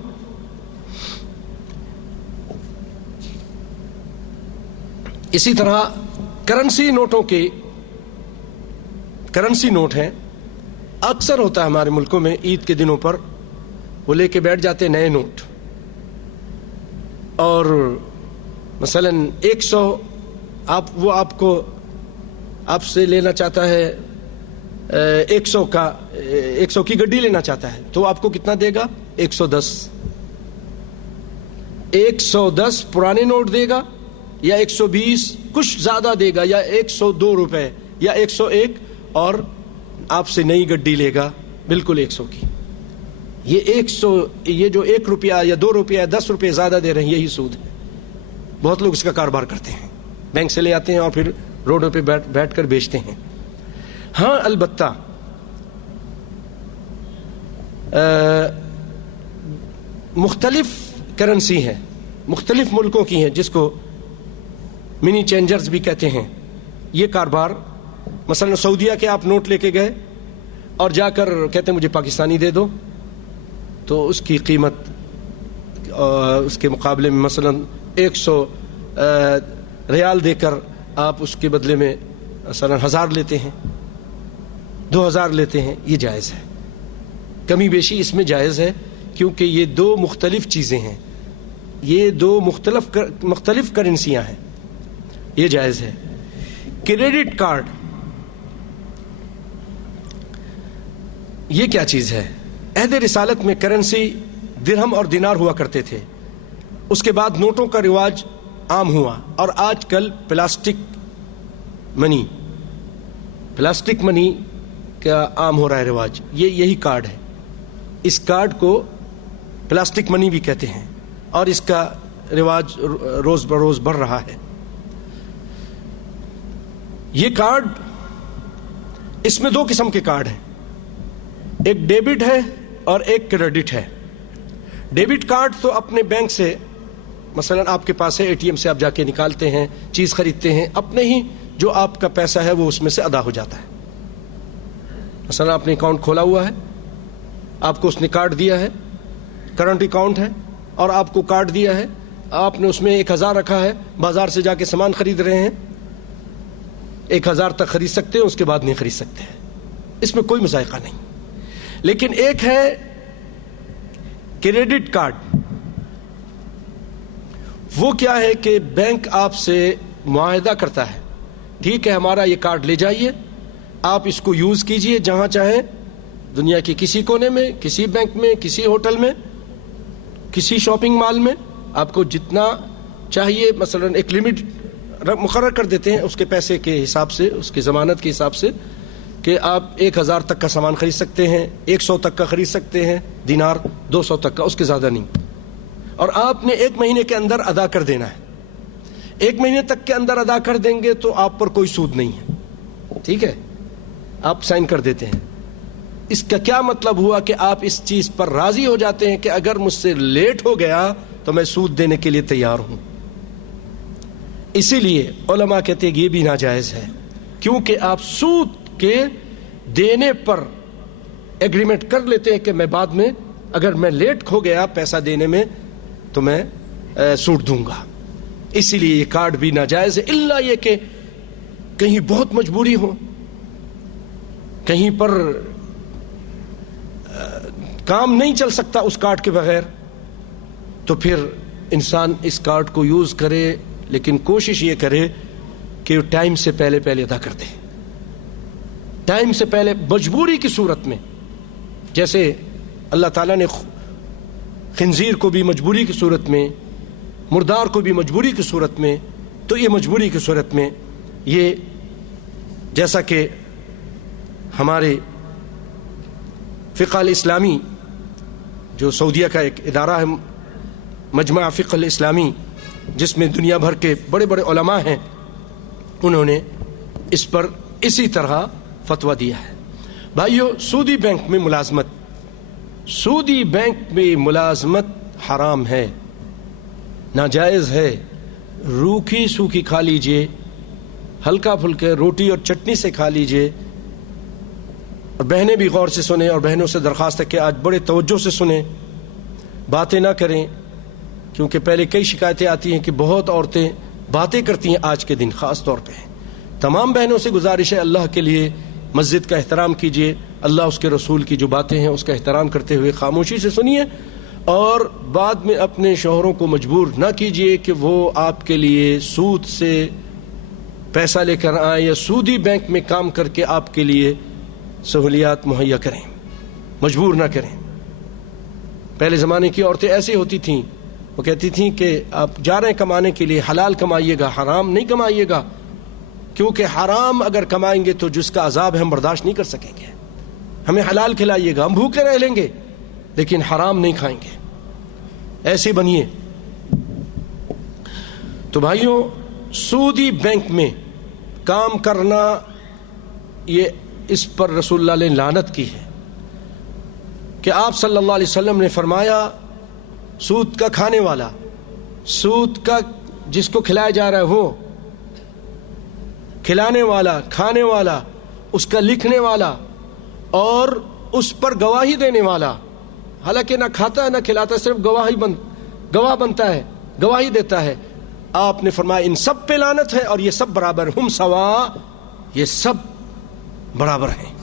اسی طرح کرنسی نوٹ ہیں. اکثر ہوتا ہے ہمارے ملکوں میں عید کے دنوں پر وہ لے کے بیٹھ جاتے نئے نوٹ، اور مثلا 100 آپ سے لینا چاہتا ہے، 100 کی گڈی لینا چاہتا ہے تو آپ کو کتنا دے گا؟ 110 پرانے نوٹ دے گا، یا 120 کچھ زیادہ دے گا، یا 102 روپے یا 101، اور آپ سے نئی گڈی لے گا بالکل 100 کی. یہ جو 1 روپیہ یا 2 روپیہ یا 10 روپے زیادہ دے رہے ہیں، یہی سود ہے. بہت لوگ اس کا کاروبار کرتے ہیں، بینک سے لے آتے ہیں اور پھر روڈوں پہ بیٹھ کر بیچتے ہیں. ہاں البتہ مختلف کرنسی ہیں، مختلف ملکوں کی ہیں، جس کو منی چینجرز بھی کہتے ہیں. یہ کاروبار، مثلا سعودیہ کے آپ نوٹ لے کے گئے اور جا کر کہتے ہیں مجھے پاکستانی دے دو، تو اس کی قیمت اس کے مقابلے میں مثلا 100 ریال دے کر آپ اس کے بدلے میں مثلا 1000 لیتے ہیں، 2000 لیتے ہیں. یہ جائز ہے، کمی بیشی اس میں جائز ہے، کیونکہ یہ 2 مختلف چیزیں ہیں، یہ 2 مختلف کرنسیاں ہیں، یہ جائز ہے. کریڈٹ کارڈ، یہ کیا چیز ہے؟ عہد رسالت میں کرنسی درہم اور دینار ہوا کرتے تھے، اس کے بعد نوٹوں کا رواج عام ہوا، اور آج کل پلاسٹک منی کا عام ہو رہا ہے رواج. یہی کارڈ ہے. اس کارڈ کو پلاسٹک منی بھی کہتے ہیں، اور اس کا رواج روز بروز بڑھ رہا ہے. یہ کارڈ، اس میں 2 قسم کے کارڈ ہیں، ایک ڈیبٹ ہے اور ایک کریڈٹ ہے. ڈیبٹ کارڈ تو اپنے بینک سے، مثلا آپ کے پاس ہے، اے ٹی ایم سے آپ جا کے نکالتے ہیں، چیز خریدتے ہیں، اپنے ہی جو آپ کا پیسہ ہے وہ اس میں سے ادا ہو جاتا ہے. مثلا آپ نے اکاؤنٹ کھولا ہوا ہے، آپ کو اس نے کارڈ دیا ہے، کرنٹ اکاؤنٹ ہے، اور آپ کو کارڈ دیا ہے، آپ نے اس میں 1000 رکھا ہے، بازار سے جا کے سامان خرید رہے ہیں، 1000 تک خرید سکتے ہیں، اس کے بعد نہیں خرید سکتے ہیں، اس میں کوئی مذائقہ نہیں۔ لیکن ایک ہے کریڈٹ کارڈ، وہ کیا ہے کہ بینک آپ سے معاہدہ کرتا ہے، ٹھیک ہے ہمارا یہ کارڈ لے جائیے، آپ اس کو یوز کیجئے جہاں چاہیں، دنیا کے کسی کونے میں، کسی بینک میں، کسی ہوٹل میں، کسی شاپنگ مال میں، آپ کو جتنا چاہیے، مثلا ایک لمٹ مقرر کر دیتے ہیں اس کے پیسے کے حساب سے، اس کی ضمانت کے حساب سے، کہ آپ 1000 تک کا سامان خرید سکتے ہیں، 100 تک کا خرید سکتے ہیں دینار، 200 تک کا، اس کے زیادہ نہیں، اور آپ نے 1 مہینے کے اندر ادا کر دینا ہے۔ 1 مہینے تک کے اندر ادا کر دیں گے تو آپ پر کوئی سود نہیں ہے، ٹھیک ہے، آپ سائن کر دیتے ہیں۔ اس کا کیا مطلب ہوا کہ آپ اس چیز پر راضی ہو جاتے ہیں کہ اگر مجھ سے لیٹ ہو گیا تو میں سود دینے کے لیے تیار ہوں۔ اسی لیے علماء کہتے ہیں کہ یہ بھی ناجائز ہے، کیونکہ آپ سود کے دینے پر ایگریمنٹ کر لیتے ہیں کہ میں بعد میں اگر میں لیٹ ہو گیا پیسہ دینے میں تو میں سود دوں گا۔ اسی لیے یہ کارڈ بھی ناجائز ہے، الا یہ کہ کہیں بہت مجبوری ہو، کہیں پر کام نہیں چل سکتا اس کارڈ کے بغیر، تو پھر انسان اس کارڈ کو یوز کرے، لیکن کوشش یہ کرے کہ ٹائم سے پہلے ادا کر دے، ٹائم سے پہلے، مجبوری کی صورت میں، جیسے اللہ تعالیٰ نے خنزیر کو بھی مجبوری کی صورت میں، مردار کو بھی مجبوری کی صورت میں، تو یہ مجبوری کی صورت میں یہ، جیسا کہ ہمارے فقہ الاسلامی، جو سعودیہ کا ایک ادارہ ہے، مجمع فقہ الاسلامی، جس میں دنیا بھر کے بڑے بڑے علماء ہیں، انہوں نے اس پر اسی طرح فتویٰ دیا ہے۔ بھائیو، سودی بینک میں ملازمت حرام ہے، ناجائز ہے، روکھی سوکھی کھا لیجئے، ہلکا پھلکا روٹی اور چٹنی سے کھا لیجئے، اور بہنیں بھی غور سے سنیں، اور بہنوں سے درخواست ہے کہ آج بڑے توجہ سے سنیں، باتیں نہ کریں، کیونکہ پہلے کئی شکایتیں آتی ہیں کہ بہت عورتیں باتیں کرتی ہیں آج کے دن خاص طور پہ۔ تمام بہنوں سے گزارش ہے، اللہ کے لیے مسجد کا احترام کیجئے، اللہ اس کے رسول کی جو باتیں ہیں اس کا احترام کرتے ہوئے خاموشی سے سنیے، اور بعد میں اپنے شوہروں کو مجبور نہ کیجئے کہ وہ آپ کے لیے سود سے پیسہ لے کر آئیں یا سودی بینک میں کام کر کے آپ کے لیے سہولیات مہیا کریں، مجبور نہ کریں۔ پہلے زمانے کی عورتیں ایسی ہوتی تھیں، وہ کہتی تھیں کہ آپ جا رہے ہیں کمانے کے لیے، حلال کمائیے گا، حرام نہیں کمائیے گا، کیونکہ حرام اگر کمائیں گے تو جس کا عذاب ہم برداشت نہیں کر سکیں گے، ہمیں حلال کھلائیے گا، ہم بھوکے رہ لیں گے لیکن حرام نہیں کھائیں گے، ایسے بنیے۔ تو بھائیوں، سودی بینک میں کام کرنا، یہ اس پر رسول اللہ نے لعنت کی ہے، کہ آپ صلی اللہ علیہ وسلم نے فرمایا، سود کا کھانے والا، سود کا جس کو کھلایا جا رہا ہے وہ، کھلانے والا، کھانے والا، اس کا لکھنے والا، اور اس پر گواہی دینے والا، حالانکہ نہ کھاتا ہے نہ کھلاتا ہے، صرف گواہ بنتا ہے، گواہی دیتا ہے، آپ نے فرمایا ان سب پہ لعنت ہے، اور یہ سب برابر، ہم سوا، یہ سب برابر ہیں،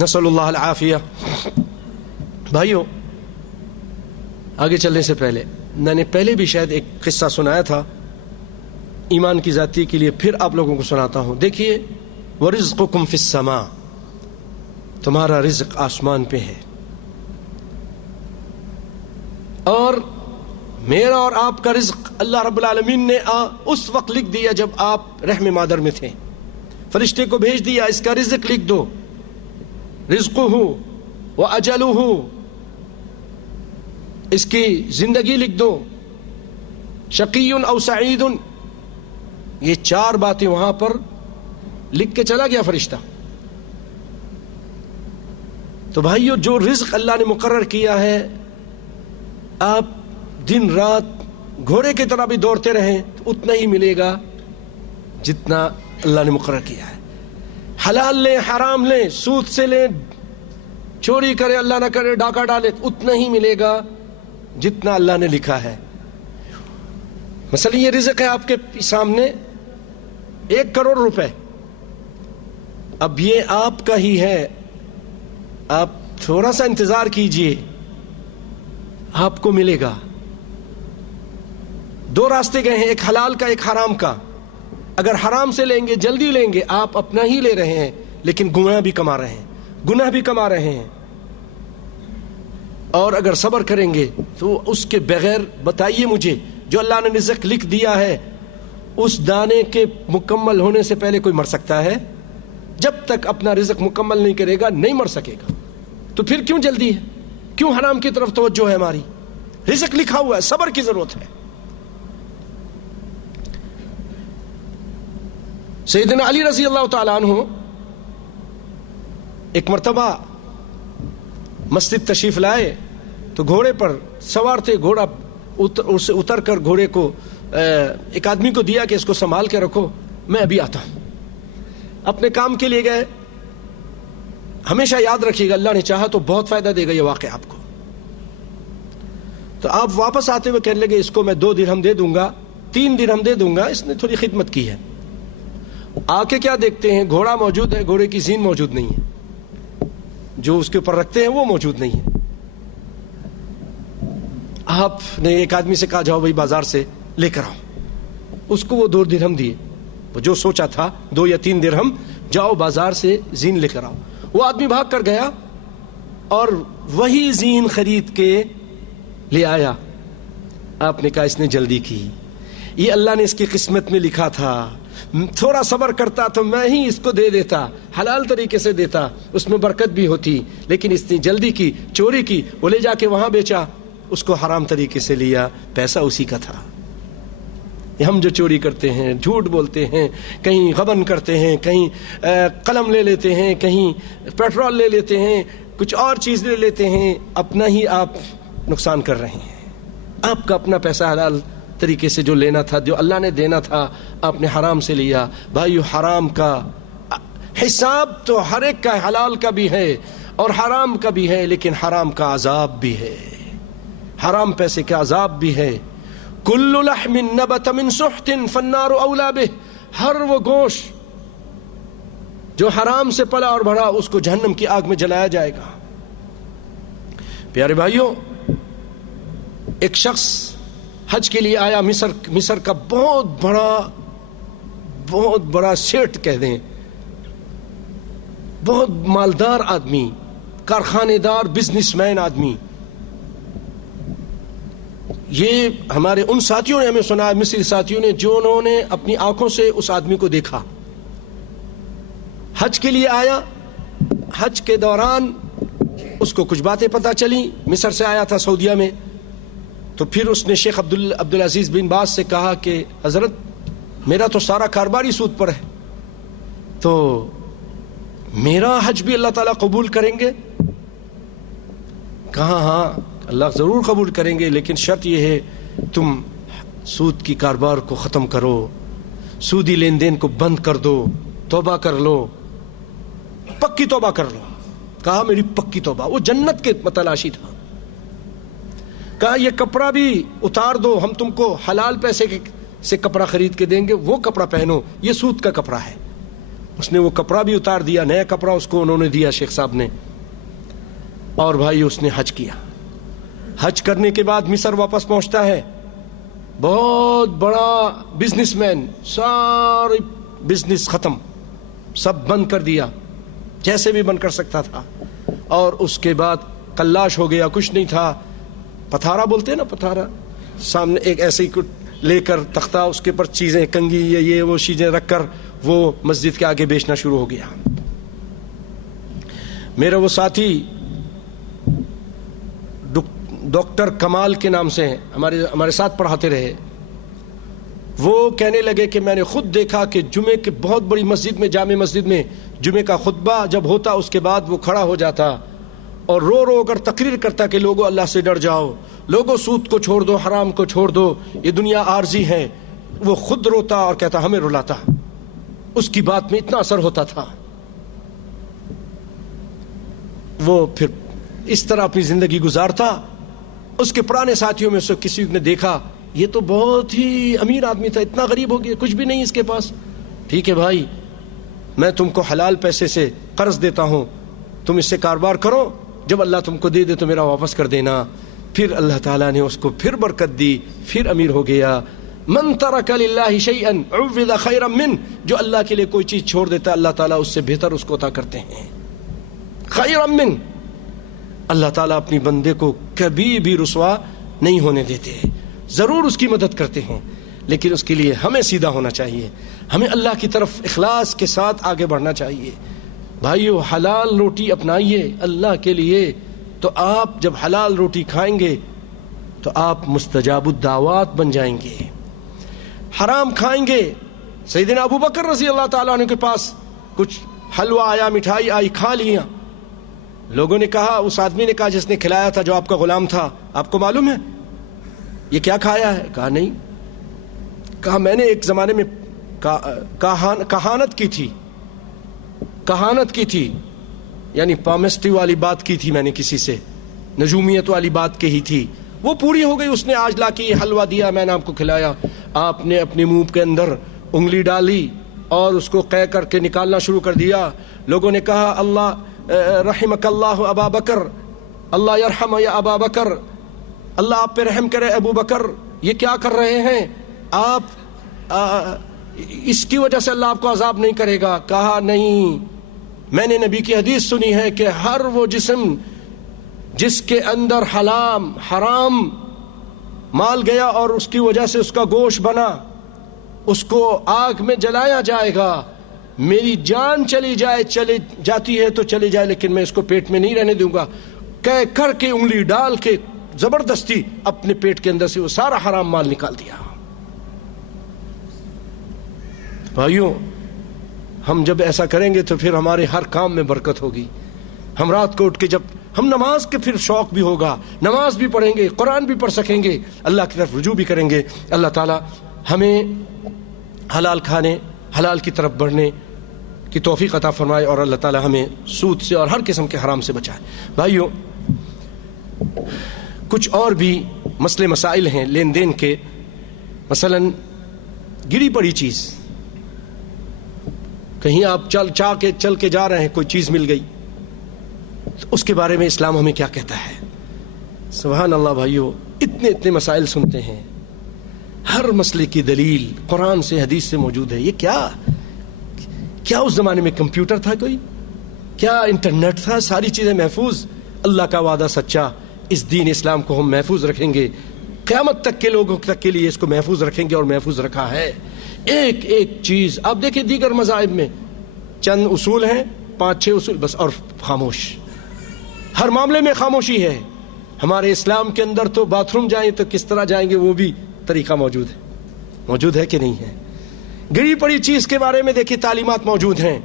نسأل اللہ العافیہ۔ بھائیو، آگے چلنے سے پہلے میں نے پہلے بھی شاید ایک قصہ سنایا تھا ایمان کی ذاتی کے لیے، پھر آپ لوگوں کو سناتا ہوں۔ دیکھیے، وَرِزْقُكُمْ فِي السَّمَاءِ، تمہارا رزق آسمان پہ ہے، اور میرا اور آپ کا رزق اللہ رب العالمین نے اس وقت لکھ دیا جب آپ رحم مادر میں تھے، فرشتے کو بھیج دیا، اس کا رزق لکھ دو، رزقہ وَأَجَلُهُ، اس کی زندگی لکھ دو، شقی او سعید، یہ 4 باتیں وہاں پر لکھ کے چلا گیا فرشتہ۔ تو بھائیو، جو رزق اللہ نے مقرر کیا ہے، آپ دن رات گھوڑے کی طرح بھی دوڑتے رہیں تو اتنا ہی ملے گا جتنا اللہ نے مقرر کیا ہے۔ حلال لیں حرام لیں، سود سے لیں، چوری کرے اللہ نہ کرے، ڈاکہ ڈالے، اتنا ہی ملے گا جتنا اللہ نے لکھا ہے۔ مثلا یہ رزق ہے آپ کے سامنے 1 کروڑ روپے، اب یہ آپ کا ہی ہے، آپ تھوڑا سا انتظار کیجئے، آپ کو ملے گا۔ 2 راستے گئے ہیں، ایک حلال کا ایک حرام کا۔ اگر حرام سے لیں گے، جلدی لیں گے، آپ اپنا ہی لے رہے ہیں لیکن گناہ بھی کما رہے ہیں، گناہ بھی کما رہے ہیں۔ اور اگر صبر کریں گے تو اس کے بغیر بتائیے مجھے، جو اللہ نے رزق لکھ دیا ہے اس دانے کے مکمل ہونے سے پہلے کوئی مر سکتا ہے؟ جب تک اپنا رزق مکمل نہیں کرے گا نہیں مر سکے گا، تو پھر کیوں جلدی ہے؟ کیوں حرام کی طرف توجہ ہے ہماری؟ رزق لکھا ہوا ہے، صبر کی ضرورت ہے۔ سیدنا علی رضی اللہ تعالیٰ عنہ ایک مرتبہ مسجد تشریف لائے تو گھوڑے پر سوار تھے، گھوڑا اسے اتر کر گھوڑے کو ایک آدمی کو دیا کہ اس کو سنبھال کے رکھو، میں ابھی آتا ہوں۔ اپنے کام کے لیے گئے۔ ہمیشہ یاد رکھیے گا، اللہ نے چاہا تو بہت فائدہ دے گا یہ واقعہ آپ کو۔ تو آپ واپس آتے ہوئے کہنے لگے اس کو میں 2 درہم دے دوں گا، 3 درہم دے دوں گا، اس نے تھوڑی خدمت کی ہے۔ آ کے کیا دیکھتے ہیں؟ گھوڑا موجود ہے، گھوڑے کی زین موجود نہیں ہے، جو اس کے اوپر رکھتے ہیں وہ موجود نہیں ہے۔ آپ نے ایک آدمی سے کہا جاؤ بھائی بازار سے لے کر آؤ، اس کو وہ 2 درہم دیے، وہ جو سوچا تھا 2 یا 3 درہم، جاؤ بازار سے زین لے کر آؤ۔ وہ آدمی بھاگ کر گیا اور وہی زین خرید کے لے آیا۔ آپ نے کہا اس نے جلدی کی، یہ اللہ نے اس کی قسمت میں لکھا تھا، تھوڑا صبر کرتا تو میں ہی اس کو دے دیتا، حلال طریقے سے دیتا، اس میں برکت بھی ہوتی، لیکن اس نے جلدی کی، چوری کی، وہ لے جا کے وہاں بیچا، اس کو حرام طریقے سے لیا، پیسہ اسی کا تھا۔ ہم جو چوری کرتے ہیں، جھوٹ بولتے ہیں، کہیں غبن کرتے ہیں، کہیں قلم لے لیتے ہیں، کہیں پیٹرول لے لیتے ہیں، کچھ اور چیز لے لیتے ہیں، اپنا ہی آپ نقصان کر رہے ہیں۔ آپ کا اپنا پیسہ حلال طریقے سے جو لینا تھا، جو اللہ نے دینا تھا، آپ نے حرام سے لیا۔ بھائیو، حرام کا حساب تو ہر ایک کا، حلال کا بھی ہے اور حرام کا بھی ہے، لیکن حرام کا عذاب بھی ہے، حرام پیسے کا عذاب بھی ہے۔ کل لحم نبت من سحت فالنار اولی بہ، ہر وہ گوشت جو حرام سے پلا اور بڑھا اس کو جہنم کی آگ میں جلایا جائے گا۔ پیارے بھائیوں، ایک شخص حج کے لیے آیا، مصر کا بہت بڑا سیٹ کہہ دیں، بہت مالدار آدمی، کارخانے دار، بزنس مین آدمی۔ یہ ہمارے ان ساتھیوں نے ہمیں سنا، مصری ساتھیوں نے، جو انہوں نے اپنی آنکھوں سے اس آدمی کو دیکھا۔ حج کے لیے آیا، حج کے دوران اس کو کچھ باتیں پتہ چلی، مصر سے آیا تھا سعودیہ میں، تو پھر اس نے شیخ عبدالعزیز بن باز سے کہا کہ حضرت میرا تو سارا کاروباری سود پر ہے، تو میرا حج بھی اللہ تعالیٰ قبول کریں گے؟ کہا ہاں اللہ ضرور قبول کریں گے، لیکن شرط یہ ہے تم سود کی کاروبار کو ختم کرو، سودی لین دین کو بند کر دو، توبہ کر لو، پکی توبہ کر لو۔ کہا میری پکی توبہ، وہ جنت کے متلاشی تھا۔ کہا یہ کپڑا بھی اتار دو، ہم تم کو حلال پیسے سے کپڑا خرید کے دیں گے، وہ کپڑا پہنو، یہ سود کا کپڑا ہے۔ اس نے وہ کپڑا بھی اتار دیا، نیا کپڑا اس کو انہوں نے دیا شیخ صاحب نے، اور بھائی اس نے حج کیا۔ حج کرنے کے بعد مصر واپس پہنچتا ہے، بہت بڑا بزنس مین، سارے بزنس ختم، سب بند کر دیا جیسے بھی بند کر سکتا تھا، اور اس کے بعد کلاش ہو گیا، کچھ نہیں تھا۔ پتھارا بولتے ہیں نا، پتھارا، سامنے ایک ایسے ہی لے کر تختہ، اس کے پر چیزیں، کنگھی یا یہ وہ چیزیں رکھ کر وہ مسجد کے آگے بیچنا شروع ہو گیا۔ میرا وہ ساتھی ڈاکٹر کمال کے نام سے ہمارے ساتھ پڑھاتے رہے، وہ کہنے لگے کہ میں نے خود دیکھا کہ جمعے کے بہت بڑی مسجد میں، جامع مسجد میں جمعے کا خطبہ جب ہوتا اس کے بعد وہ کھڑا ہو جاتا اور رو رو کر تقریر کرتا کہ لوگوں اللہ سے ڈر جاؤ، لوگوں سود کو چھوڑ دو، حرام کو چھوڑ دو، یہ دنیا عارضی ہے۔ وہ خود روتا اور کہتا ہمیں رلاتا، اس کی بات میں اتنا اثر ہوتا تھا۔ وہ پھر اس طرح اپنی زندگی گزارتا. اس کے پرانے ساتھیوں میں سے کسی نے دیکھا یہ تو بہت ہی امیر آدمی تھا, اتنا غریب ہو گیا, کچھ بھی نہیں اس کے پاس. ٹھیک ہے بھائی, میں تم کو حلال پیسے سے قرض دیتا ہوں, تم اس سے کاروبار کرو, جب اللہ تم کو دے دے تو میرا واپس کر دینا. پھر اللہ تعالیٰ نے اس کو پھر برکت دی, پھر امیر ہو گیا. من ترک للہ شیئا عوض خیرا من, جو اللہ کے لیے کوئی چیز چھوڑ دیتا ہے اللہ تعالیٰ اس سے بہتر اس کو عطا کرتے ہیں. خیرا من, اللہ تعالیٰ اپنی بندے کو کبھی بھی رسوا نہیں ہونے دیتے, ضرور اس کی مدد کرتے ہیں, لیکن اس کے لیے ہمیں سیدھا ہونا چاہیے, ہمیں اللہ کی طرف اخلاص کے ساتھ آگے بڑھنا چاہیے. بھائیو, حلال روٹی اپنائیے اللہ کے لیے, تو آپ جب حلال روٹی کھائیں گے تو آپ مستجاب الدعوات بن جائیں گے. حرام کھائیں گے, سیدنا ابو بکر رضی اللہ تعالیٰ عنہ کے پاس کچھ حلوہ آیا, مٹھائی آئی, کھا لیا. لوگوں نے کہا, اس آدمی نے کہا جس نے کھلایا تھا, جو آپ کا غلام تھا, آپ کو معلوم ہے یہ کیا کھایا ہے؟ کہا نہیں. کہا میں نے ایک زمانے میں کہانت کی تھی, یعنی پامسٹری والی بات کی تھی میں نے کسی سے, نجومیت والی بات کہی تھی, وہ پوری ہو گئی. اس نے آج لا کے یہ حلوہ دیا, میں نے آپ کو کھلایا. آپ نے اپنے منہ کے اندر انگلی ڈالی اور اس کو قے کر کے نکالنا شروع کر دیا. لوگوں نے کہا اللہ رحمک اللہ ابا بکر, اللہ یرحم یا ابا بکر, اللہ آپ پہ رحم کرے ابو بکر, یہ کیا کر رہے ہیں آپ, اس کی وجہ سے اللہ آپ کو عذاب نہیں کرے گا. کہا نہیں, میں نے نبی کی حدیث سنی ہے کہ ہر وہ جسم جس کے اندر حرام مال گیا اور اس کی وجہ سے اس کا گوشت بنا, اس کو آگ میں جلایا جائے گا. میری جان چلی جاتی ہے تو چلی جائے, لیکن میں اس کو پیٹ میں نہیں رہنے دوں گا. کہہ کر کے انگلی ڈال کے زبردستی اپنے پیٹ کے اندر سے وہ سارا حرام مال نکال دیا. بھائیوں, ہم جب ایسا کریں گے تو پھر ہمارے ہر کام میں برکت ہوگی. ہم رات کو اٹھ کے جب ہم نماز کے پھر شوق بھی ہوگا, نماز بھی پڑھیں گے, قرآن بھی پڑھ سکیں گے, اللہ کی طرف رجوع بھی کریں گے. اللہ تعالی ہمیں حلال کھانے, حلال کی طرف بڑھنے کی توفیق عطا فرمائے, اور اللہ تعالی ہمیں سود سے اور ہر قسم کے حرام سے بچائے. بھائیوں, کچھ اور بھی مسئلے مسائل ہیں لین دین کے. مثلا گری پڑی چیز, کہیں آپ چل کے جا رہے ہیں, کوئی چیز مل گئی, تو اس کے بارے میں اسلام ہمیں کیا کہتا ہے؟ سبحان اللہ. بھائیو, اتنے مسائل سنتے ہیں, ہر مسئلے کی دلیل قرآن سے حدیث سے موجود ہے. یہ کیا اس زمانے میں کمپیوٹر تھا, کوئی کیا انٹرنیٹ تھا؟ ساری چیزیں محفوظ. اللہ کا وعدہ سچا, اس دین اسلام کو ہم محفوظ رکھیں گے, قیامت تک کے لوگوں تک کے لیے اس کو محفوظ رکھیں گے, اور محفوظ رکھا ہے. ایک چیز آپ دیکھیں, دیگر مذاہب میں چند اصول ہیں, 5-6 اصول بس, اور خاموش, ہر معاملے میں خاموشی ہے. ہمارے اسلام کے اندر تو باتھ روم جائیں تو کس طرح جائیں گے وہ بھی طریقہ موجود ہے کہ نہیں ہے. گری پڑی چیز کے بارے میں دیکھیں, تعلیمات موجود ہیں.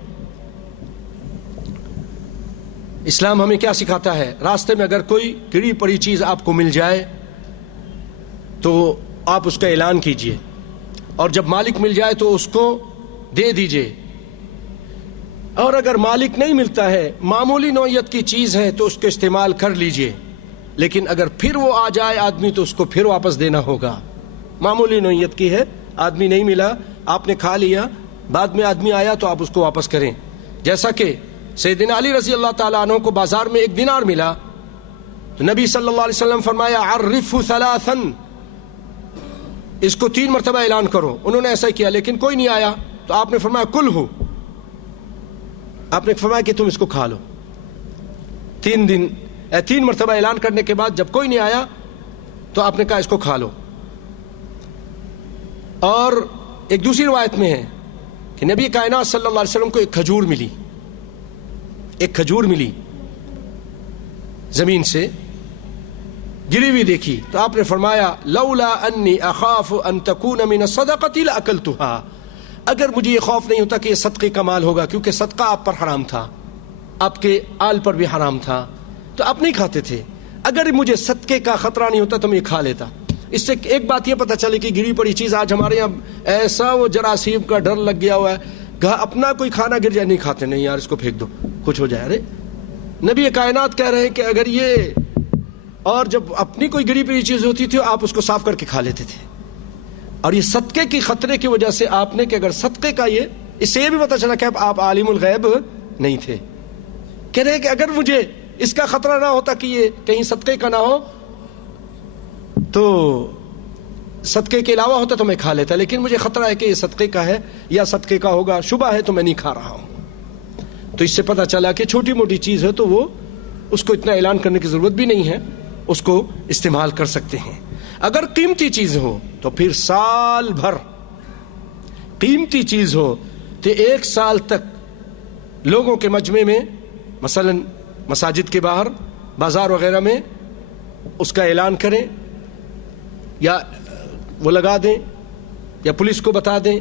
اسلام ہمیں کیا سکھاتا ہے؟ راستے میں اگر کوئی گری پڑی چیز آپ کو مل جائے تو آپ اس کا اعلان کیجئے, اور جب مالک مل جائے تو اس کو دے دیجئے. اور اگر مالک نہیں ملتا ہے, معمولی نوعیت کی چیز ہے, تو اس کو استعمال کر لیجئے, لیکن اگر پھر وہ آ جائے آدمی تو اس کو پھر واپس دینا ہوگا. معمولی نوعیت کی ہے, آدمی نہیں ملا, آپ نے کھا لیا, بعد میں آدمی آیا تو آپ اس کو واپس کریں. جیسا کہ سیدنا علی رضی اللہ تعالیٰ عنہ کو بازار میں 1 دینار ملا, تو نبی صلی اللہ علیہ وسلم فرمایا عرفہ ثلاثا, اس کو 3 مرتبہ اعلان کرو. انہوں نے ایسا کیا, لیکن کوئی نہیں آیا, تو آپ نے فرمایا کل ہو, آپ نے فرمایا کہ تم اس کو کھا لو. 3 مرتبہ اعلان کرنے کے بعد جب کوئی نہیں آیا تو آپ نے کہا اس کو کھا لو. اور ایک دوسری روایت میں ہے کہ نبی کائنات صلی اللہ علیہ وسلم کو ایک کھجور ملی زمین سے گری ہوئی دیکھی, تو آپ نے فرمایا لولا انی اخاف ان تکون من الصدقۃ لاکلتها, اگر مجھے یہ خوف نہیں ہوتا کہ یہ صدقے کا مال ہوگا, کیونکہ صدقہ آپ پر حرام تھا, آپ کے آل پر بھی حرام تھا, تو آپ نہیں کھاتے تھے. اگر مجھے صدقے کا خطرہ نہیں ہوتا تو میں یہ کھا لیتا. اس سے ایک بات یہ پتہ چلے کہ گری پڑی چیز, آج ہمارے یہاں ایسا وہ جراثیم کا ڈر لگ گیا ہوا ہے, اپنا کوئی کھانا گر جائے نہیں کھاتے, نہیں یار اس کو پھینک دو, کچھ ہو جائے. ارے نبی کائنات کہہ رہے ہیں کہ اگر یہ، اور جب اپنی کوئی گری پڑی چیز ہوتی تھی آپ اس کو صاف کر کے کھا لیتے تھے، اور یہ صدقے کی خطرے کی وجہ سے آپ نے کہ اگر صدقے کا اس سے یہ بھی پتہ چلا کہ آپ عالم الغیب نہیں تھے. کہہ رہے ہیں کہ اگر مجھے اس کا خطرہ نہ ہوتا کہ یہ کہیں صدقے کا نہ ہو تو صدقے کے علاوہ ہوتا تو میں کھا لیتا، لیکن مجھے خطرہ ہے کہ یہ صدقے کا ہے یا صدقے کا ہوگا، شبہ ہے، تو میں نہیں کھا رہا ہوں. تو اس سے پتہ چلا کہ چھوٹی موٹی چیز ہے تو وہ اس کو اتنا اعلان کرنے کی ضرورت بھی نہیں ہے، اس کو استعمال کر سکتے ہیں. اگر قیمتی چیز ہو تو پھر سال بھر، قیمتی چیز ہو تو 1 سال تک لوگوں کے مجمع میں، مثلا مساجد کے باہر، بازار وغیرہ میں اس کا اعلان کریں، یا وہ لگا دیں، یا پولیس کو بتا دیں،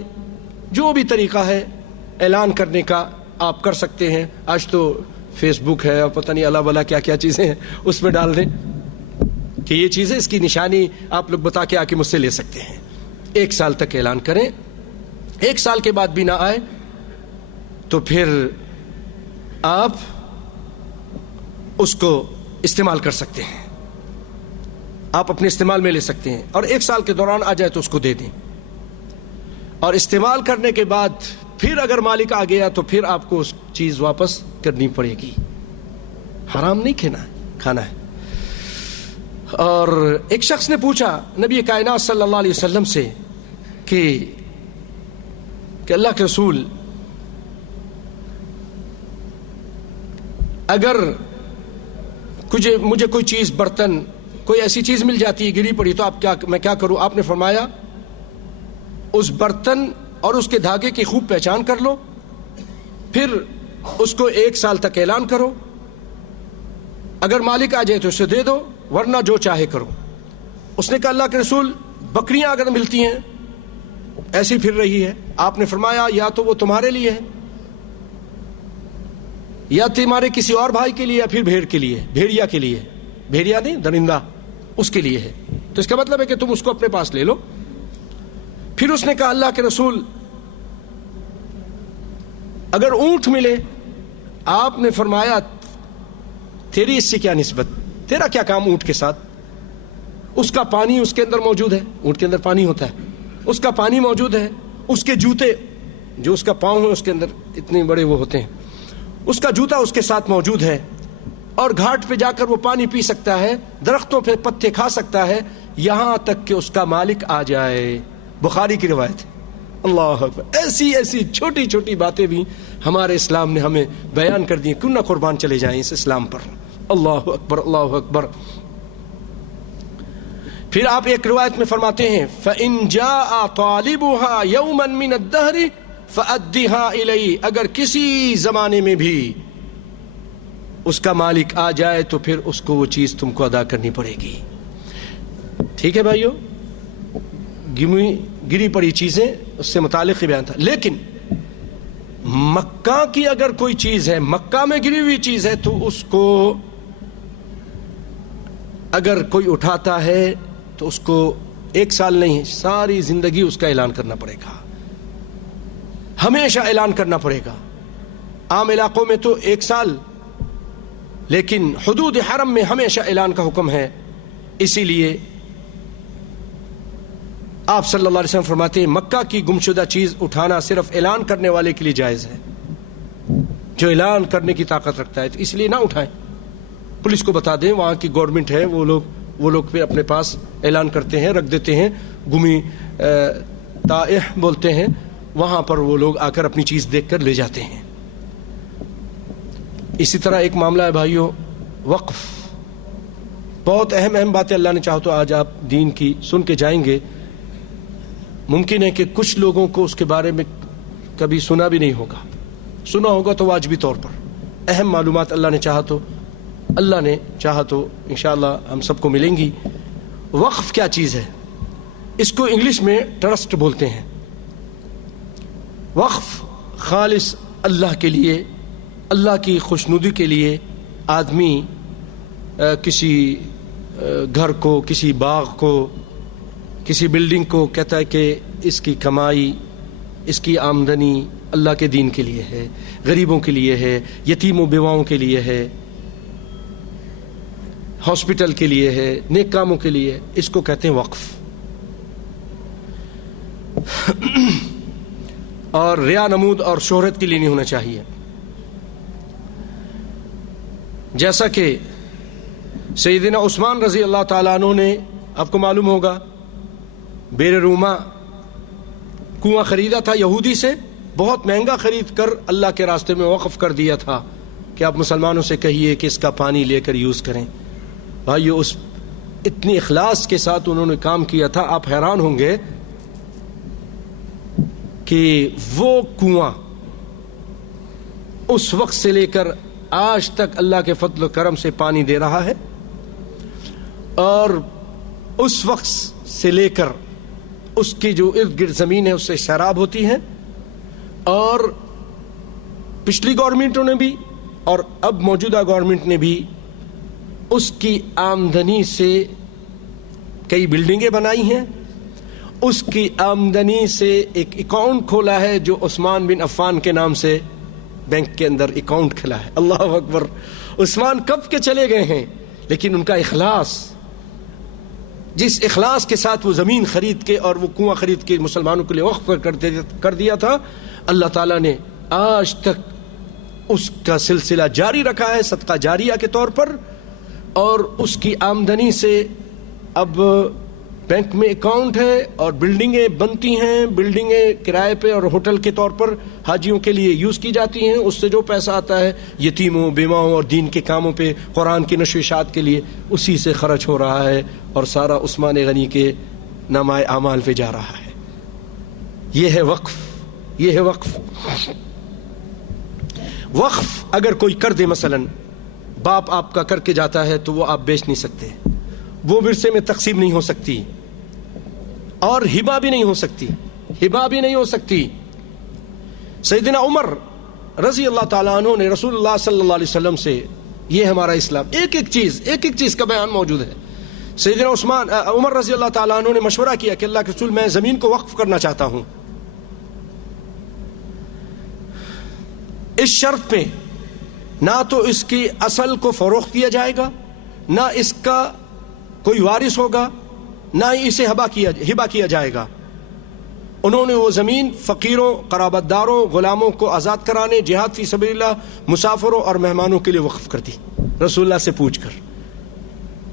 جو بھی طریقہ ہے اعلان کرنے کا آپ کر سکتے ہیں. آج تو فیس بک ہے اور پتہ نہیں اللہ بلا کیا کیا چیزیں ہیں، اس میں ڈال دیں کہ یہ چیز ہے، اس کی نشانی آپ لوگ بتا کے آ کے مجھ سے لے سکتے ہیں. 1 سال تک اعلان کریں. 1 سال کے بعد بھی نہ آئے تو پھر آپ اس کو استعمال کر سکتے ہیں، آپ اپنے استعمال میں لے سکتے ہیں، اور 1 سال کے دوران آ جائے تو اس کو دے دیں. اور استعمال کرنے کے بعد پھر اگر مالک آ گیا تو پھر آپ کو اس چیز واپس کرنی پڑے گی. حرام نہیں کھانا ہے. اور ایک شخص نے پوچھا نبی کائنات صلی اللہ علیہ وسلم سے کہ اللہ کے رسول، اگر مجھے کوئی چیز، برتن، کوئی ایسی چیز مل جاتی ہے گری پڑی تو میں کیا کروں؟ آپ نے فرمایا اس برتن اور اس کے دھاگے کی خوب پہچان کر لو، پھر اس کو 1 سال تک اعلان کرو، اگر مالک آ جائے تو اسے دے دو، ورنہ جو چاہے کرو. اس نے کہا اللہ کے رسول بکریاں اگر ملتی ہیں ایسی پھر رہی ہے، آپ نے فرمایا یا تو وہ تمہارے لیے ہے یا تمہارے کسی اور بھائی کے لیے، یا پھر بھیڑ کے لیے، بھیڑیا کے لیے، بھیڑیا نہیں درندہ، اس کے لیے ہے. تو اس کا مطلب ہے کہ تم اس کو اپنے پاس لے لو. پھر اس نے کہا اللہ کے رسول اگر اونٹ ملے، آپ نے فرمایا تیری اس سے کیا نسبت، تیرا کیا کام اونٹ کے ساتھ؟ اس کا پانی اس کے اندر موجود ہے، اونٹ کے اندر پانی ہوتا ہے، اس کا پانی موجود ہے، اس کے جوتے، جو اس کا پاؤں ہے اس کے اندر اتنے بڑے وہ ہوتے ہیں، اس کا جوتا اس کے ساتھ موجود ہے، اور گھاٹ پہ جا کر وہ پانی پی سکتا ہے، درختوں پہ پتے کھا سکتا ہے، یہاں تک کہ اس کا مالک آ جائے. بخاری کی روایت ہے. اللہ اکبر. ایسی چھوٹی چھوٹی باتیں بھی ہمارے اسلام نے ہمیں بیان کر دی ہیں. کیوں نہ قربان چلے جائیں اس اسلام پر. اللہ اکبر، اللہ اکبر. پھر آپ ایک روایت میں فرماتے ہیں فَإِن جَاءَ طَالِبُهَا يَوْمًا مِّنَ الدَّهْرِ فَأَدِّهَا إِلَيْهِ. اگر کسی زمانے میں بھی اس کا مالک آ جائے تو پھر اس کو وہ چیز تم کو ادا کرنی پڑے گی. ٹھیک ہے بھائیو، گری پڑی چیزیں اس سے متعلق ہی بیان تھا. لیکن مکہ کی اگر کوئی چیز ہے، مکہ میں گری ہوئی چیز ہے، تو اس کو اگر کوئی اٹھاتا ہے تو اس کو 1 سال نہیں، ساری زندگی اس کا اعلان کرنا پڑے گا، ہمیشہ اعلان کرنا پڑے گا. عام علاقوں میں تو 1 سال، لیکن حدود حرم میں ہمیشہ اعلان کا حکم ہے. اسی لیے آپ صلی اللہ علیہ وسلم فرماتے ہیں مکہ کی گمشدہ چیز اٹھانا صرف اعلان کرنے والے کے لیے جائز ہے، جو اعلان کرنے کی طاقت رکھتا ہے، تو اس لیے نہ اٹھائیں. پولیس کو بتا دیں، وہاں کی گورنمنٹ ہے، وہ لوگ پھر اپنے پاس اعلان کرتے ہیں، رکھ دیتے ہیں، گمی تائح بولتے ہیں، وہاں پر وہ لوگ آ کر اپنی چیز دیکھ کر لے جاتے ہیں. اسی طرح ایک معاملہ ہے بھائیوں، وقف. بہت اہم باتیں اللہ نے چاہو تو آج آپ دین کی سن کے جائیں گے. ممکن ہے کہ کچھ لوگوں کو اس کے بارے میں کبھی سنا بھی نہیں ہوگا، سنا ہوگا تو واجبی طور پر اہم معلومات اللہ نے چاہا تو انشاءاللہ ہم سب کو ملیں گی. وقف کیا چیز ہے؟ اس کو انگلش میں ٹرسٹ بولتے ہیں. وقف خالص اللہ کے لیے، اللہ کی خوشنودی کے لیے آدمی کسی گھر کو، کسی باغ کو، کسی بلڈنگ کو کہتا ہے کہ اس کی کمائی، اس کی آمدنی اللہ کے دین کے لیے ہے، غریبوں کے لیے ہے، یتیم و بیواؤں کے لیے ہے. ہاسپٹل کے لیے ہے، نیک کاموں کے لیے، اس کو کہتے ہیں وقف. اور ریا نمود اور شہرت کے لیے نہیں ہونا چاہیے. جیسا کہ سیدنا عثمان رضی اللہ تعالیٰ عنہ نے، آپ کو معلوم ہوگا، بیر روما کنواں خریدا تھا یہودی سے، بہت مہنگا خرید کر اللہ کے راستے میں وقف کر دیا تھا کہ آپ مسلمانوں سے کہیے کہ اس کا پانی لے کر یوز کریں. بھائیو، اس اتنی اخلاص کے ساتھ انہوں نے کام کیا تھا، آپ حیران ہوں گے کہ وہ کنواں اس وقت سے لے کر آج تک اللہ کے فضل و کرم سے پانی دے رہا ہے، اور اس وقت سے لے کر اس کی جو ارد گرد زمین ہے اس سے سیراب ہوتی ہے. اور پچھلی گورنمنٹوں نے بھی اور اب موجودہ گورنمنٹ نے بھی اس کی آمدنی سے کئی بلڈنگیں بنائی ہیں، اس کی آمدنی سے ایک اکاؤنٹ کھولا ہے جو عثمان بن عفان کے نام سے بینک کے اندر اکاؤنٹ کھلا ہے. اللہ اکبر. عثمان کب کے چلے گئے ہیں، لیکن ان کا اخلاص، جس اخلاص کے ساتھ وہ زمین خرید کے اور وہ کنواں خرید کے مسلمانوں کے لیے وقف کر دیا تھا، اللہ تعالیٰ نے آج تک اس کا سلسلہ جاری رکھا ہے صدقہ جاریہ کے طور پر. اور اس کی آمدنی سے اب بینک میں اکاؤنٹ ہے اور بلڈنگیں بنتی ہیں، بلڈنگیں کرائے پہ اور ہوٹل کے طور پر حاجیوں کے لیے یوز کی جاتی ہیں. اس سے جو پیسہ آتا ہے یتیموں، بیواؤں اور دین کے کاموں پہ، قرآن کی نشر و اشاعت کے لیے، اسی سے خرچ ہو رہا ہے اور سارا عثمان غنی کے نامہ اعمال پہ جا رہا ہے. یہ ہے وقف. یہ ہے وقف. وقف اگر کوئی کر دے، مثلا باپ آپ کا کر کے جاتا ہے، تو وہ آپ بیچ نہیں سکتے، وہ ورثے میں تقسیم نہیں ہو سکتی، اور ہبہ بھی نہیں ہو سکتی. ہبہ بھی نہیں ہو سکتی. سیدنا عمر رضی اللہ تعالیٰ عنہ نے رسول اللہ صلی اللہ علیہ وسلم سے، یہ ہمارا اسلام، ایک ایک چیز کا بیان موجود ہے. سیدنا عمر رضی اللہ تعالیٰ عنہ نے مشورہ کیا کہ اللہ کے رسول، میں زمین کو وقف کرنا چاہتا ہوں، اس شرط پہ نہ تو اس کی اصل کو فروخت کیا جائے گا، نہ اس کا کوئی وارث ہوگا، نہ ہی اسے ہبہ کیا جائے گا. انہوں نے وہ زمین فقیروں، قرابت داروں، غلاموں کو آزاد کرانے، جہاد فی سبیل اللہ، مسافروں اور مہمانوں کے لیے وقف کر دی، رسول اللہ سے پوچھ کر.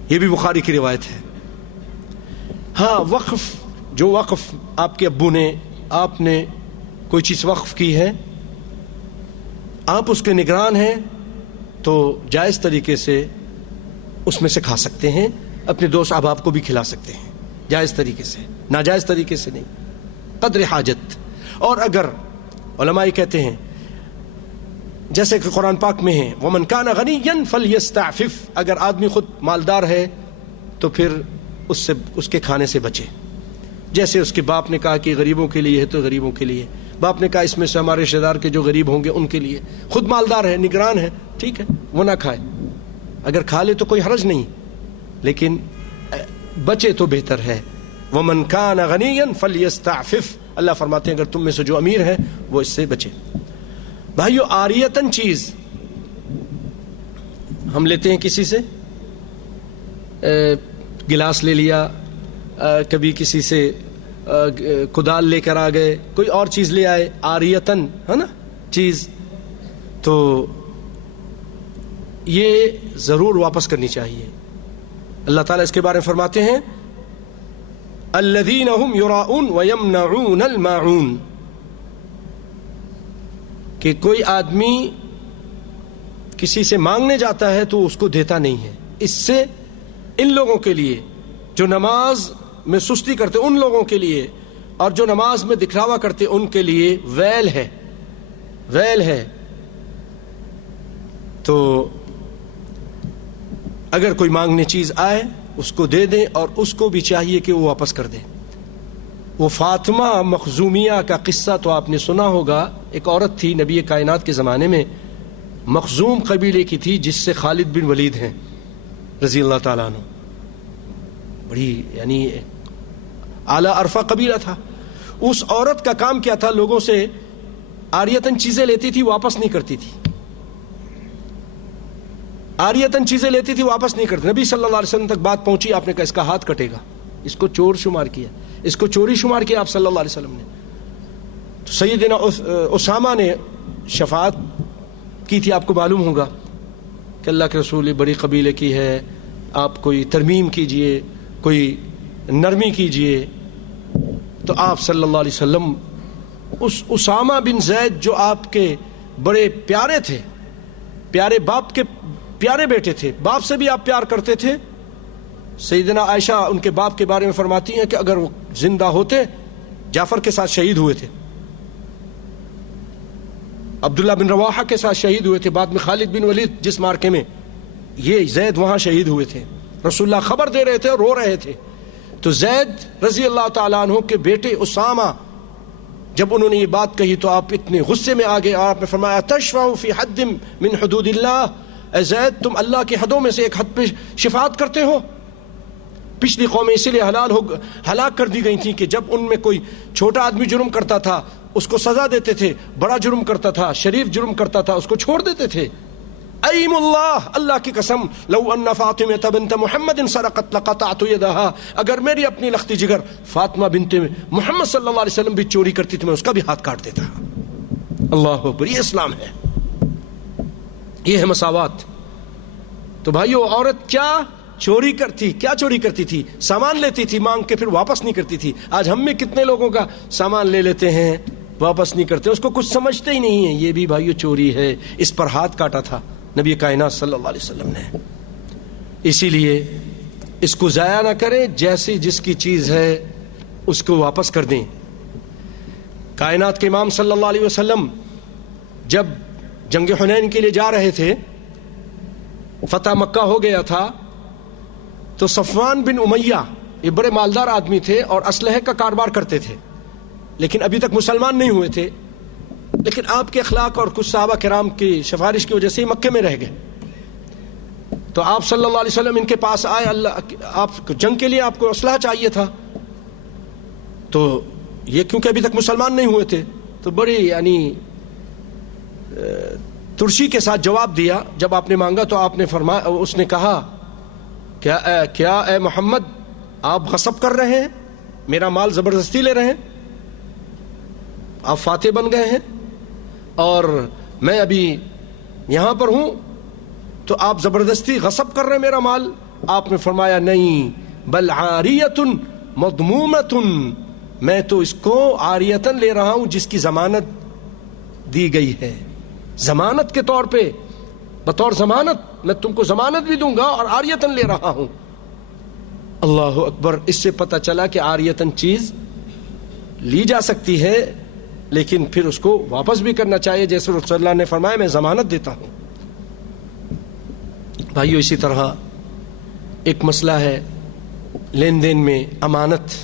یہ بھی بخاری کی روایت ہے. ہاں، وقف، جو وقف آپ کے ابو نے، آپ نے کوئی چیز وقف کی ہے، آپ اس کے نگران ہیں، تو جائز طریقے سے اس میں سے کھا سکتے ہیں، اپنے دوست احباب کو بھی کھلا سکتے ہیں، جائز طریقے سے، ناجائز طریقے سے نہیں، قدر حاجت. اور اگر علماء کہتے ہیں، جیسے کہ قرآن پاک میں ہے، وَمَنْ كَانَ غَنِيًّا فَلْيَسْتَعْفِفْ، اگر آدمی خود مالدار ہے تو پھر اس کے کھانے سے بچے. جیسے اس کے باپ نے کہا کہ غریبوں کے لیے ہے تو غریبوں کے لیے، باپ نے کہا اس میں سے ہمارے رشتہ دار کے جو غریب ہوں گے ان کے لیے. خود مالدار ہے، نگران ہے، ٹھیک ہے، وہ نہ کھائے، اگر کھا لے تو کوئی حرج نہیں، لیکن بچے تو بہتر ہے. وَمَنْ كَانَ غَنِيًّا فَلْيَسْتَعْفِفْ، اللہ فرماتے ہیں اگر تم میں سے جو امیر ہے وہ اس سے بچے. بھائیو، عاریتاً چیز ہم لیتے ہیں کسی سے، گلاس لے لیا، کبھی کسی سے کدال لے کر آ گئے، کوئی اور چیز لے آئے، عاریتاً، ہے نا چیز، تو یہ ضرور واپس کرنی چاہیے. اللہ تعالیٰ اس کے بارے میں فرماتے ہیں، الذین هم یراؤون ویمنعون الماعون، کہ کوئی آدمی کسی سے مانگنے جاتا ہے تو اس کو دیتا نہیں ہے. اس سے ان لوگوں کے لیے جو نماز میں سستی کرتے، ان لوگوں کے لیے، اور جو نماز میں دکھلاوا کرتے ان کے لیے ویل ہے، ویل ہے. تو اگر کوئی مانگنے چیز آئے اس کو دے دیں، اور اس کو بھی چاہیے کہ وہ واپس کر دیں. وہ فاطمہ مخزومیہ کا قصہ تو آپ نے سنا ہوگا. ایک عورت تھی نبی کائنات کے زمانے میں، مخزوم قبیلے کی تھی، جس سے خالد بن ولید ہیں رضی اللہ تعالیٰ عنہ، بڑی یعنی اعلیٰ عرفہ قبیلہ تھا. اس عورت کا کام کیا تھا؟ لوگوں سے عاریتاً چیزیں لیتی تھی، واپس نہیں کرتی تھی. عاریتاً چیزیں لیتی تھی واپس نہیں کرتے. نبی صلی اللہ علیہ وسلم تک بات پہنچی, آپ نے کہا اس کا ہاتھ کٹے گا, اس کو چور شمار کیا, اس کو چوری شمار کیا آپ صلی اللہ علیہ وسلم نے. تو سیدنا اسامہ نے شفاعت کی تھی, آپ کو معلوم ہوگا کہ اللہ کے رسول بڑی قبیلے کی ہے, آپ کوئی ترمیم کیجئے, کوئی نرمی کیجئے. تو آپ صلی اللہ علیہ وسلم اس اسامہ بن زید جو آپ کے بڑے پیارے تھے, پیارے باپ کے پیارے بیٹے تھے, باپ سے بھی آپ پیار کرتے تھے. سیدنا عائشہ ان کے باپ کے بارے میں فرماتی ہیں کہ اگر وہ زندہ ہوتے جعفر کے ساتھ شہید ہوئے تھے, عبداللہ بن رواحہ کے ساتھ شہید ہوئے تھے, بعد میں خالد بن ولید جس مارکے میں یہ زید وہاں شہید ہوئے تھے. رسول اللہ خبر دے رہے تھے اور رو رہے تھے. تو زید رضی اللہ تعالیٰ عنہ کے بیٹے اسامہ جب انہوں نے یہ بات کہی تو آپ اتنے غصے میں آگے, آپ نے فرمایا تشفع فی حد من حدود اللہ, اے زید تم اللہ کی حدوں میں سے ایک حد پہ شفاعت کرتے ہو. پچھلی قومیں اسی لیے ہلاک کر دی گئی تھیں کہ جب ان میں کوئی چھوٹا آدمی جرم کرتا تھا اس کو سزا دیتے تھے, بڑا جرم کرتا تھا, شریف جرم کرتا تھا اس کو چھوڑ دیتے تھے. ایم اللہ, اللہ کی قسم, لو ان فاطمہ بنت محمد سرقت لقطعت یدها, اگر میری اپنی لختی جگر فاطمہ بنت محمد صلی اللہ علیہ وسلم بھی چوری کرتی تو میں اس کا بھی ہاتھ کاٹ دیتا. اللہ اکبر, یہ اسلام ہے, یہ ہے مساوات. تو بھائیو, عورت کیا چوری کرتی تھی, سامان لیتی تھی مانگ کے پھر واپس نہیں کرتی تھی. آج ہم میں کتنے لوگوں کا سامان لے لیتے ہیں واپس نہیں کرتے, اس کو کچھ سمجھتے ہی نہیں ہیں. یہ بھی بھائیو چوری ہے, اس پر ہاتھ کاٹا تھا نبی کائنات صلی اللہ علیہ وسلم نے. اسی لیے اس کو ضائع نہ کریں, جیسی جس کی چیز ہے اس کو واپس کر دیں. کائنات کے امام صلی اللہ علیہ وسلم جب جنگ حنین کے لیے جا رہے تھے, فتح مکہ ہو گیا تھا, تو صفوان بن امیہ یہ بڑے مالدار آدمی تھے اور اسلحے کا کاروبار کرتے تھے, لیکن ابھی تک مسلمان نہیں ہوئے تھے. لیکن آپ کے اخلاق اور کچھ صحابہ کرام کی سفارش کی وجہ سے مکے میں رہ گئے. تو آپ صلی اللہ علیہ وسلم ان کے پاس آئے, آپ جنگ کے لیے آپ کو اسلحہ چاہیے تھا. تو یہ کیونکہ ابھی تک مسلمان نہیں ہوئے تھے تو بڑی ترشی کے ساتھ جواب دیا. جب آپ نے مانگا تو آپ نے فرمایا, اس نے کہا کیا اے محمد آپ غصب کر رہے ہیں, میرا مال زبردستی لے رہے ہیں, آپ فاتح بن گئے ہیں اور میں ابھی یہاں پر ہوں تو آپ زبردستی غصب کر رہے ہیں میرا مال. آپ نے فرمایا نہیں, بل عاریۃ مضمومۃ, میں تو اس کو عاریتاً لے رہا ہوں جس کی ضمانت دی گئی ہے, ضمانت کے طور پہ, بطور ضمانت میں تم کو ضمانت بھی دوں گا اور عاریتاً لے رہا ہوں. اللہ اکبر. اس سے پتہ چلا کہ عاریتاً چیز لی جا سکتی ہے لیکن پھر اس کو واپس بھی کرنا چاہیے, جیسے رسول اللہ نے فرمایا میں ضمانت دیتا ہوں. بھائیو, اسی طرح ایک مسئلہ ہے لین دین میں امانت.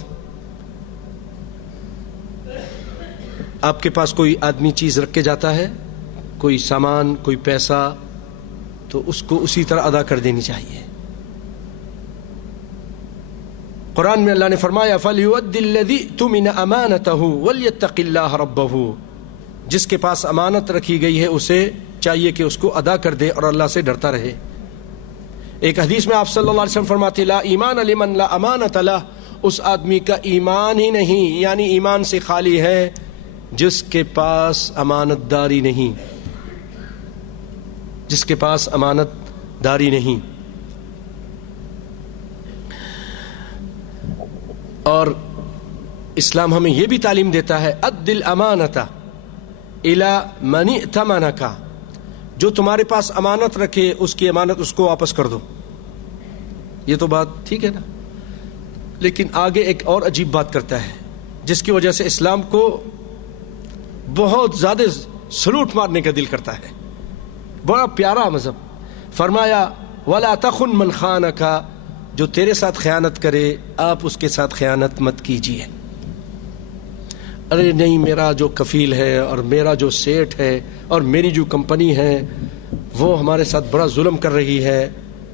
آپ کے پاس کوئی آدمی چیز رکھ کے جاتا ہے, کوئی سامان, کوئی پیسہ, تو اس کو اسی طرح ادا کر دینی چاہیے. قرآن میں اللہ نے فرمایا فَلْيُؤَدِّ الَّذِي اؤْتُمِنَ أَمَانَتَهُ وَلْيَتَّقِ اللَّهَ رَبَّهُ, جس کے پاس امانت رکھی گئی ہے اسے چاہیے کہ اس کو ادا کر دے اور اللہ سے ڈرتا رہے. ایک حدیث میں آپ صلی اللہ علیہ وسلم فرماتے لا ایمان لمن لا امانت له, اس آدمی کا ایمان ہی نہیں, یعنی ایمان سے خالی ہے جس کے پاس امانت داری نہیں, جس کے پاس امانت داری نہیں. اور اسلام ہمیں یہ بھی تعلیم دیتا ہے اد الامانۃ الی من ائتمنک, جو تمہارے پاس امانت رکھے اس کی امانت اس کو واپس کر دو. یہ تو بات ٹھیک ہے نا, لیکن آگے ایک اور عجیب بات کرتا ہے جس کی وجہ سے اسلام کو بہت زیادہ سلوٹ مارنے کا دل کرتا ہے. بڑا پیارا مذہب. فرمایا ولا تخن من خانک, جو تیرے ساتھ خیانت کرے آپ اس کے ساتھ خیانت مت کیجیے. ارے نہیں, میرا جو کفیل ہے اور میرا جو سیٹ ہے اور میری جو کمپنی ہے وہ ہمارے ساتھ بڑا ظلم کر رہی ہے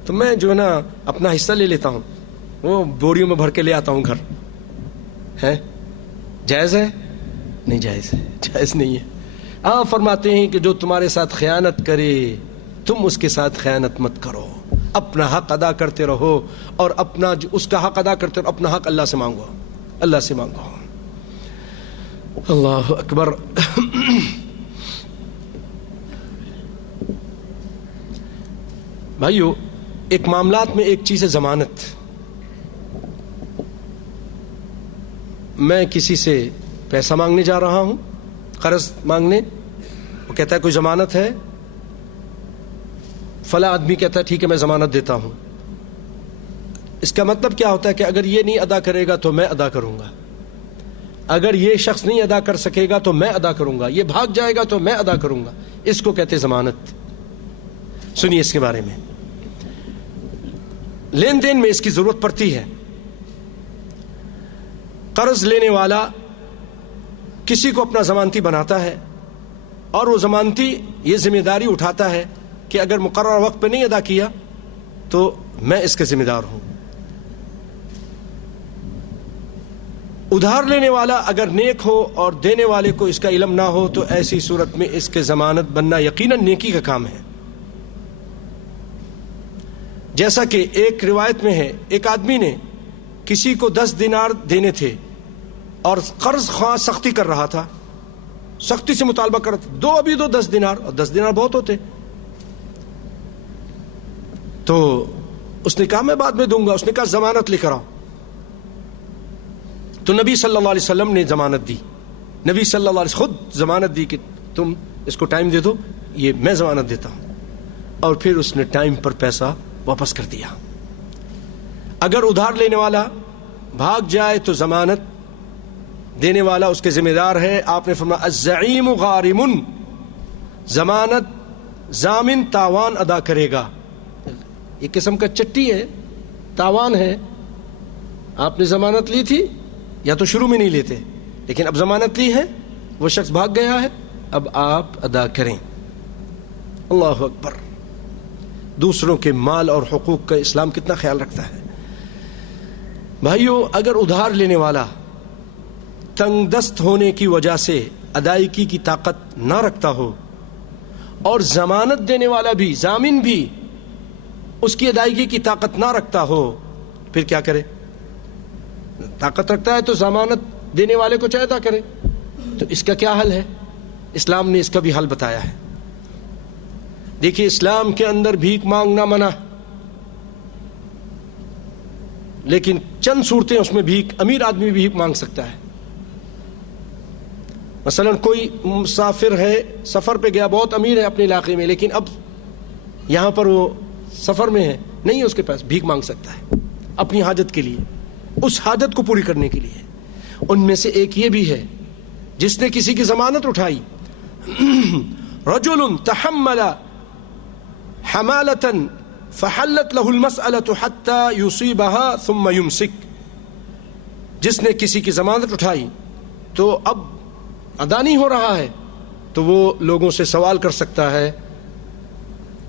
تو میں جو ہے نا اپنا حصہ لے لیتا ہوں, وہ بوریوں میں بھر کے لے آتا ہوں گھر. ہے جائز ہے؟ نہیں جائز ہے, جائز نہیں ہے. آپ فرماتے ہیں کہ جو تمہارے ساتھ خیانت کرے تم اس کے ساتھ خیانت مت کرو، اپنا حق ادا کرتے رہو، اور اپنا اس کا حق ادا کرتے رہو، اپنا حق اللہ سے مانگو، اللہ سے مانگو۔ اللہ اکبر۔ بھائیو، ایک معاملات میں ایک چیز ہے ضمانت۔ میں کسی سے پیسہ مانگنے جا رہا ہوں، قرض مانگنے، وہ کہتا ہے کوئی ضمانت ہے؟ فلاں آدمی کہتا ہے ٹھیک ہے میں ضمانت دیتا ہوں۔ اس کا مطلب کیا ہوتا ہے کہ اگر یہ نہیں ادا کرے گا تو میں ادا کروں گا، اگر یہ شخص نہیں ادا کر سکے گا تو میں ادا کروں گا، یہ بھاگ جائے گا تو میں ادا کروں گا۔ اس کو کہتے ضمانت۔ سنیے اس کے بارے میں، لین دین میں اس کی ضرورت پڑتی ہے۔ قرض لینے والا کسی کو اپنا ضمانتی بناتا ہے، اور وہ ضمانتی یہ ذمہ داری اٹھاتا ہے کہ اگر مقررہ وقت پہ نہیں ادا کیا تو میں اس کا ذمہ دار ہوں۔ ادھار لینے والا اگر نیک ہو اور دینے والے کو اس کا علم نہ ہو تو ایسی صورت میں اس کے ضمانت بننا یقیناً نیکی کا کام ہے۔ جیسا کہ ایک روایت میں ہے، ایک آدمی نے کسی کو 10 دینار دینے تھے اور قرض خواہ سختی کر رہا تھا، سختی سے مطالبہ کر رہا تھا، دو ابھی دو 10 دینار، اور 10 دینار بہت ہوتے۔ تو اس نے کہا میں بعد میں دوں گا۔ اس نے کہا ضمانت لے کر آؤ۔ تو نبی صلی اللہ علیہ وسلم نے ضمانت دی، نبی صلی اللہ علیہ وسلم خود ضمانت دی کہ تم اس کو ٹائم دے دو، یہ میں ضمانت دیتا ہوں، اور پھر اس نے ٹائم پر پیسہ واپس کر دیا۔ اگر ادھار لینے والا بھاگ جائے تو ضمانت دینے والا اس کے ذمہ دار ہے۔ آپ نے فرمایا الزعیم غارم، ضمانت ضامن تاوان ادا کرے گا۔ ایک قسم کا چٹی ہے، تاوان ہے۔ آپ نے ضمانت لی تھی، یا تو شروع میں نہیں لیتے، لیکن اب ضمانت لی ہے، وہ شخص بھاگ گیا ہے، اب آپ ادا کریں۔ اللہ اکبر۔ دوسروں کے مال اور حقوق کا اسلام کتنا خیال رکھتا ہے۔ بھائیو، اگر ادھار لینے والا تنگ دست ہونے کی وجہ سے ادائیگی کی طاقت نہ رکھتا ہو، اور ضمانت دینے والا بھی، ضامن بھی، اس کی ادائیگی کی طاقت نہ رکھتا ہو، پھر کیا کرے؟ طاقت رکھتا ہے تو ضمانت دینے والے کو چاہے ادا کرے۔ تو اس کا کیا حل ہے؟ اسلام نے اس کا بھی حل بتایا ہے۔ دیکھیے، اسلام کے اندر بھیک مانگنا منع، لیکن چند صورتیں اس میں بھیک، امیر آدمی بھی بھیک مانگ سکتا ہے۔ مثلا کوئی مسافر ہے، سفر پہ گیا، بہت امیر ہے اپنے علاقے میں، لیکن اب یہاں پر وہ سفر میں ہے، نہیں ہے اس کے پاس، بھیک مانگ سکتا ہے اپنی حاجت کے لیے، اس حاجت کو پوری کرنے کے لیے۔ ان میں سے ایک یہ بھی ہے جس نے کسی کی ضمانت اٹھائی، رجل تحمل حمالة فحلت له المسألة حتى يصيبها ثم يمسك، جس نے کسی کی ضمانت اٹھائی تو اب ادا نہیں ہو رہا ہے، تو وہ لوگوں سے سوال کر سکتا ہے،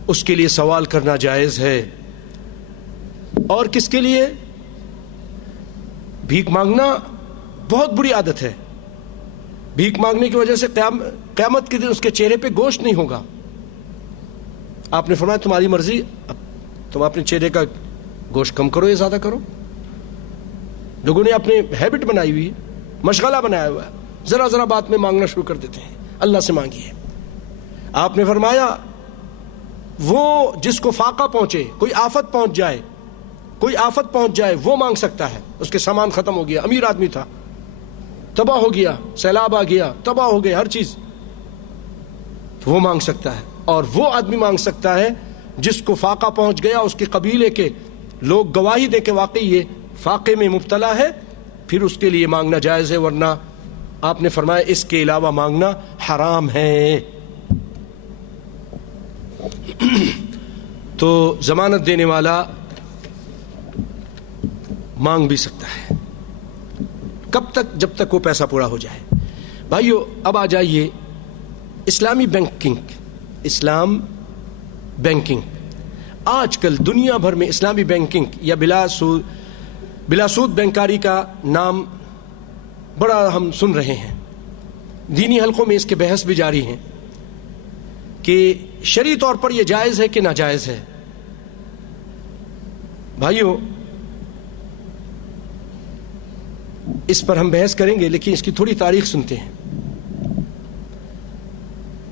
اس کے لیے سوال کرنا جائز ہے۔ اور کس کے لیے؟ بھیک مانگنا بہت بری عادت ہے۔ بھیک مانگنے کی وجہ سے قیامت کے دن اس کے چہرے پہ گوشت نہیں ہوگا۔ آپ نے فرمایا تمہاری مرضی، اب تم اپنے چہرے کا گوشت کم کرو یا زیادہ کرو۔ لوگوں نے اپنے ہیبٹ بنائی ہوئی ہے، مشغلہ بنایا ہوا ہے، ذرا ذرا بات میں مانگنا شروع کر دیتے ہیں۔ اللہ سے مانگیے۔ آپ نے فرمایا وہ جس کو فاقہ پہنچے، کوئی آفت پہنچ جائے، کوئی آفت پہنچ جائے، وہ مانگ سکتا ہے۔ اس کے سامان ختم ہو گیا، امیر آدمی تھا، تباہ ہو گیا، سیلاب آ گیا، تباہ ہو گیا ہر چیز، تو وہ مانگ سکتا ہے۔ اور وہ آدمی مانگ سکتا ہے جس کو فاقہ پہنچ گیا، اس کے قبیلے کے لوگ گواہی دے کہ واقعی یہ فاقے میں مبتلا ہے، پھر اس کے لیے مانگنا جائز ہے، ورنہ آپ نے فرمایا اس کے علاوہ مانگنا حرام ہے۔ تو ضمانت دینے والا مانگ بھی سکتا ہے، کب تک؟ جب تک وہ پیسہ پورا ہو جائے۔ بھائیو، اب آ جائیے اسلامی بینکنگ۔ اسلام بینکنگ، آج کل دنیا بھر میں اسلامی بینکنگ یا بلا سود بینکاری کا نام بڑا ہم سن رہے ہیں، دینی حلقوں میں اس کے بحث بھی جاری ہیں۔ کہ شرعی طور پر یہ جائز ہے کہ ناجائز ہے؟ بھائیو، اس پر ہم بحث کریں گے، لیکن اس کی تھوڑی تاریخ سنتے ہیں۔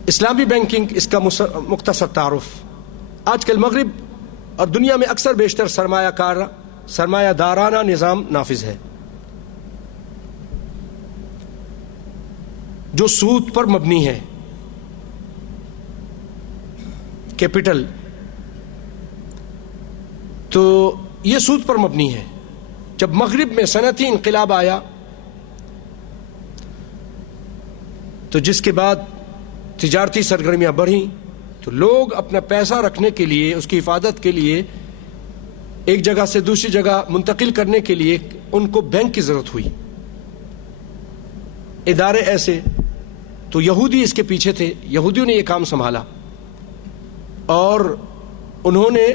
اسلامی بینکنگ، اس کا مختصر تعارف۔ آج کل مغرب اور دنیا میں اکثر بیشتر سرمایہ دارانہ نظام نافذ ہے جو سود پر مبنی ہے۔ کیپٹل تو یہ سود پر مبنی ہے۔ جب مغرب میں صنعتی انقلاب آیا تو جس کے بعد تجارتی سرگرمیاں بڑھیں تو لوگ اپنا پیسہ رکھنے کے لیے، اس کی حفاظت کے لیے، ایک جگہ سے دوسری جگہ منتقل کرنے کے لیے ان کو بینک کی ضرورت ہوئی۔ ادارے ایسے تو یہودی اس کے پیچھے تھے، یہودیوں نے یہ کام سنبھالا اور انہوں نے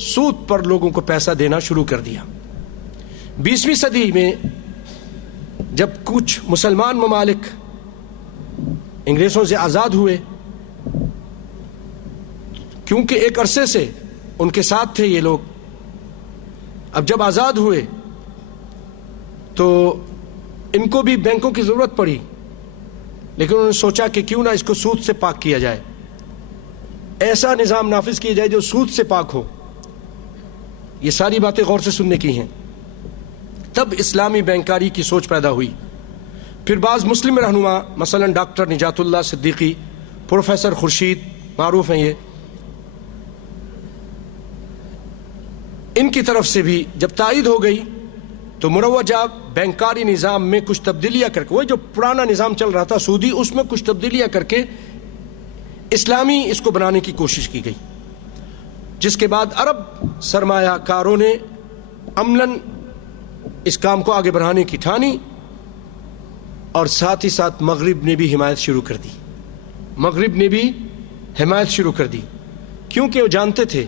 سود پر لوگوں کو پیسہ دینا شروع کر دیا۔ 20ویں صدی میں جب کچھ مسلمان ممالک انگریزوں سے آزاد ہوئے، کیونکہ ایک عرصے سے ان کے ساتھ تھے یہ لوگ، اب جب آزاد ہوئے تو ان کو بھی بینکوں کی ضرورت پڑی، لیکن انہوں نے سوچا کہ کیوں نہ اس کو سود سے پاک کیا جائے، ایسا نظام نافذ کیا جائے جو سود سے پاک ہو۔ یہ ساری باتیں غور سے سننے کی ہیں۔ تب اسلامی بینکاری کی سوچ پیدا ہوئی۔ پھر بعض مسلم رہنما، مثلا ڈاکٹر نجات اللہ صدیقی، پروفیسر خورشید، معروف ہیں یہ، ان کی طرف سے بھی جب تائید ہو گئی تو مروجہ بینکاری نظام میں کچھ تبدیلیاں کر کے، وہ جو پرانا نظام چل رہا تھا سودی، اس میں کچھ تبدیلیاں کر کے اسلامی اس کو بنانے کی کوشش کی گئی، جس کے بعد عرب سرمایہ کاروں نے عملاً اس کام کو آگے بڑھانے کی ٹھانی، اور ساتھ ہی ساتھ مغرب نے بھی حمایت شروع کر دی۔ مغرب نے بھی حمایت شروع کر دی، کیونکہ وہ جانتے تھے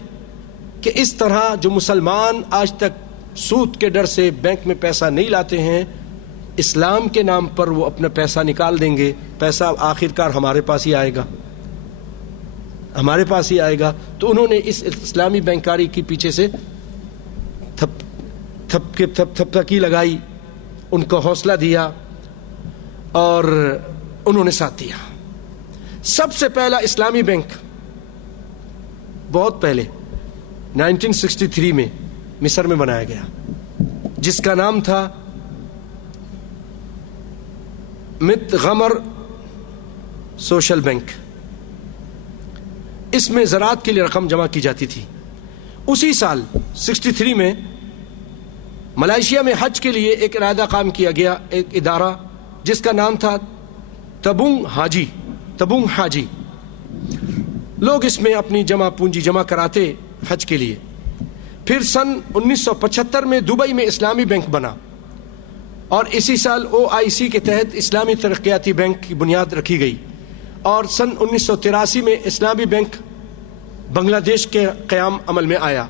کہ اس طرح جو مسلمان آج تک سود کے ڈر سے بینک میں پیسہ نہیں لاتے ہیں، اسلام کے نام پر وہ اپنا پیسہ نکال دیں گے، پیسہ آخرکار ہمارے پاس ہی آئے گا، ہمارے پاس ہی آئے گا۔ تو انہوں نے اس اسلامی بینکاری کے پیچھے سے تھپکی لگائی، ان کو حوصلہ دیا اور انہوں نے ساتھ دیا۔ سب سے پہلا اسلامی بینک بہت پہلے 1963 میں مصر میں بنایا گیا، جس کا نام تھا مت غمر سوشل بینک۔ اس میں زراعت کے لیے رقم جمع کی جاتی تھی۔ اسی سال 63 میں ملائیشیا میں حج کے لیے ایک ارادہ قائم کیا گیا، ایک ادارہ جس کا نام تھا تبونگ حاجی۔ لوگ اس میں اپنی پونجی جمع کراتے حج کے لیے۔ پھر سن 1975 میں دبئی میں اسلامی بینک بنا، اور اسی سال OIC کے تحت اسلامی ترقیاتی بینک کی بنیاد رکھی گئی، اور سن 1983 میں اسلامی بینک بنگلہ دیش کے قیام عمل میں آیا۔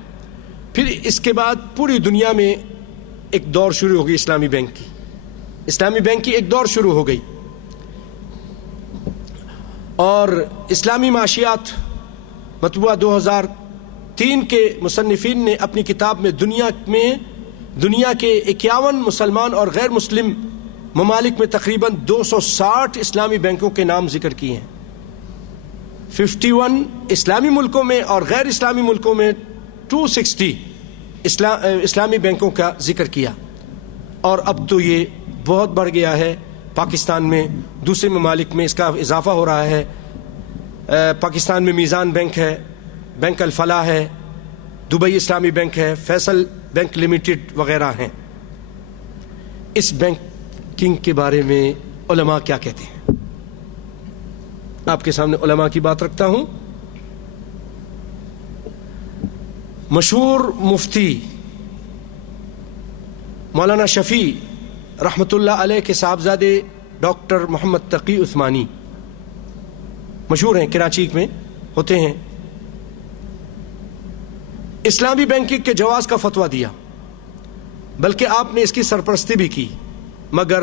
پھر اس کے بعد پوری دنیا میں ایک دور شروع ہو گئی اسلامی بینک کی ایک دور شروع ہو گئی، اور اسلامی معاشیات مطبوعہ 2003 کے مصنفین نے اپنی کتاب میں دنیا کے 51 مسلمان اور غیر مسلم ممالک میں تقریباً 260 اسلامی بینکوں کے نام ذکر کیے ہیں۔ 51 اسلامی ملکوں میں اور غیر اسلامی ملکوں میں 260 اسلامی بینکوں کا ذکر کیا، اور اب تو یہ بہت بڑھ گیا ہے۔ پاکستان میں، دوسرے ممالک میں اس کا اضافہ ہو رہا ہے۔ پاکستان میں میزان بینک ہے، بینک الفلاح ہے، دبئی اسلامی بینک ہے، فیصل بینک لمیٹڈ وغیرہ ہیں۔ اس بینکنگ کے بارے میں علماء کیا کہتے ہیں؟ آپ کے سامنے علماء کی بات رکھتا ہوں۔ مشہور مفتی مولانا شفیع رحمۃ اللہ علیہ کے صاحبزادے ڈاکٹر محمد تقی عثمانی مشہور ہیں، کراچی میں ہوتے ہیں، اسلامی بینکنگ کے جواز کا فتویٰ دیا، بلکہ آپ نے اس کی سرپرستی بھی کی، مگر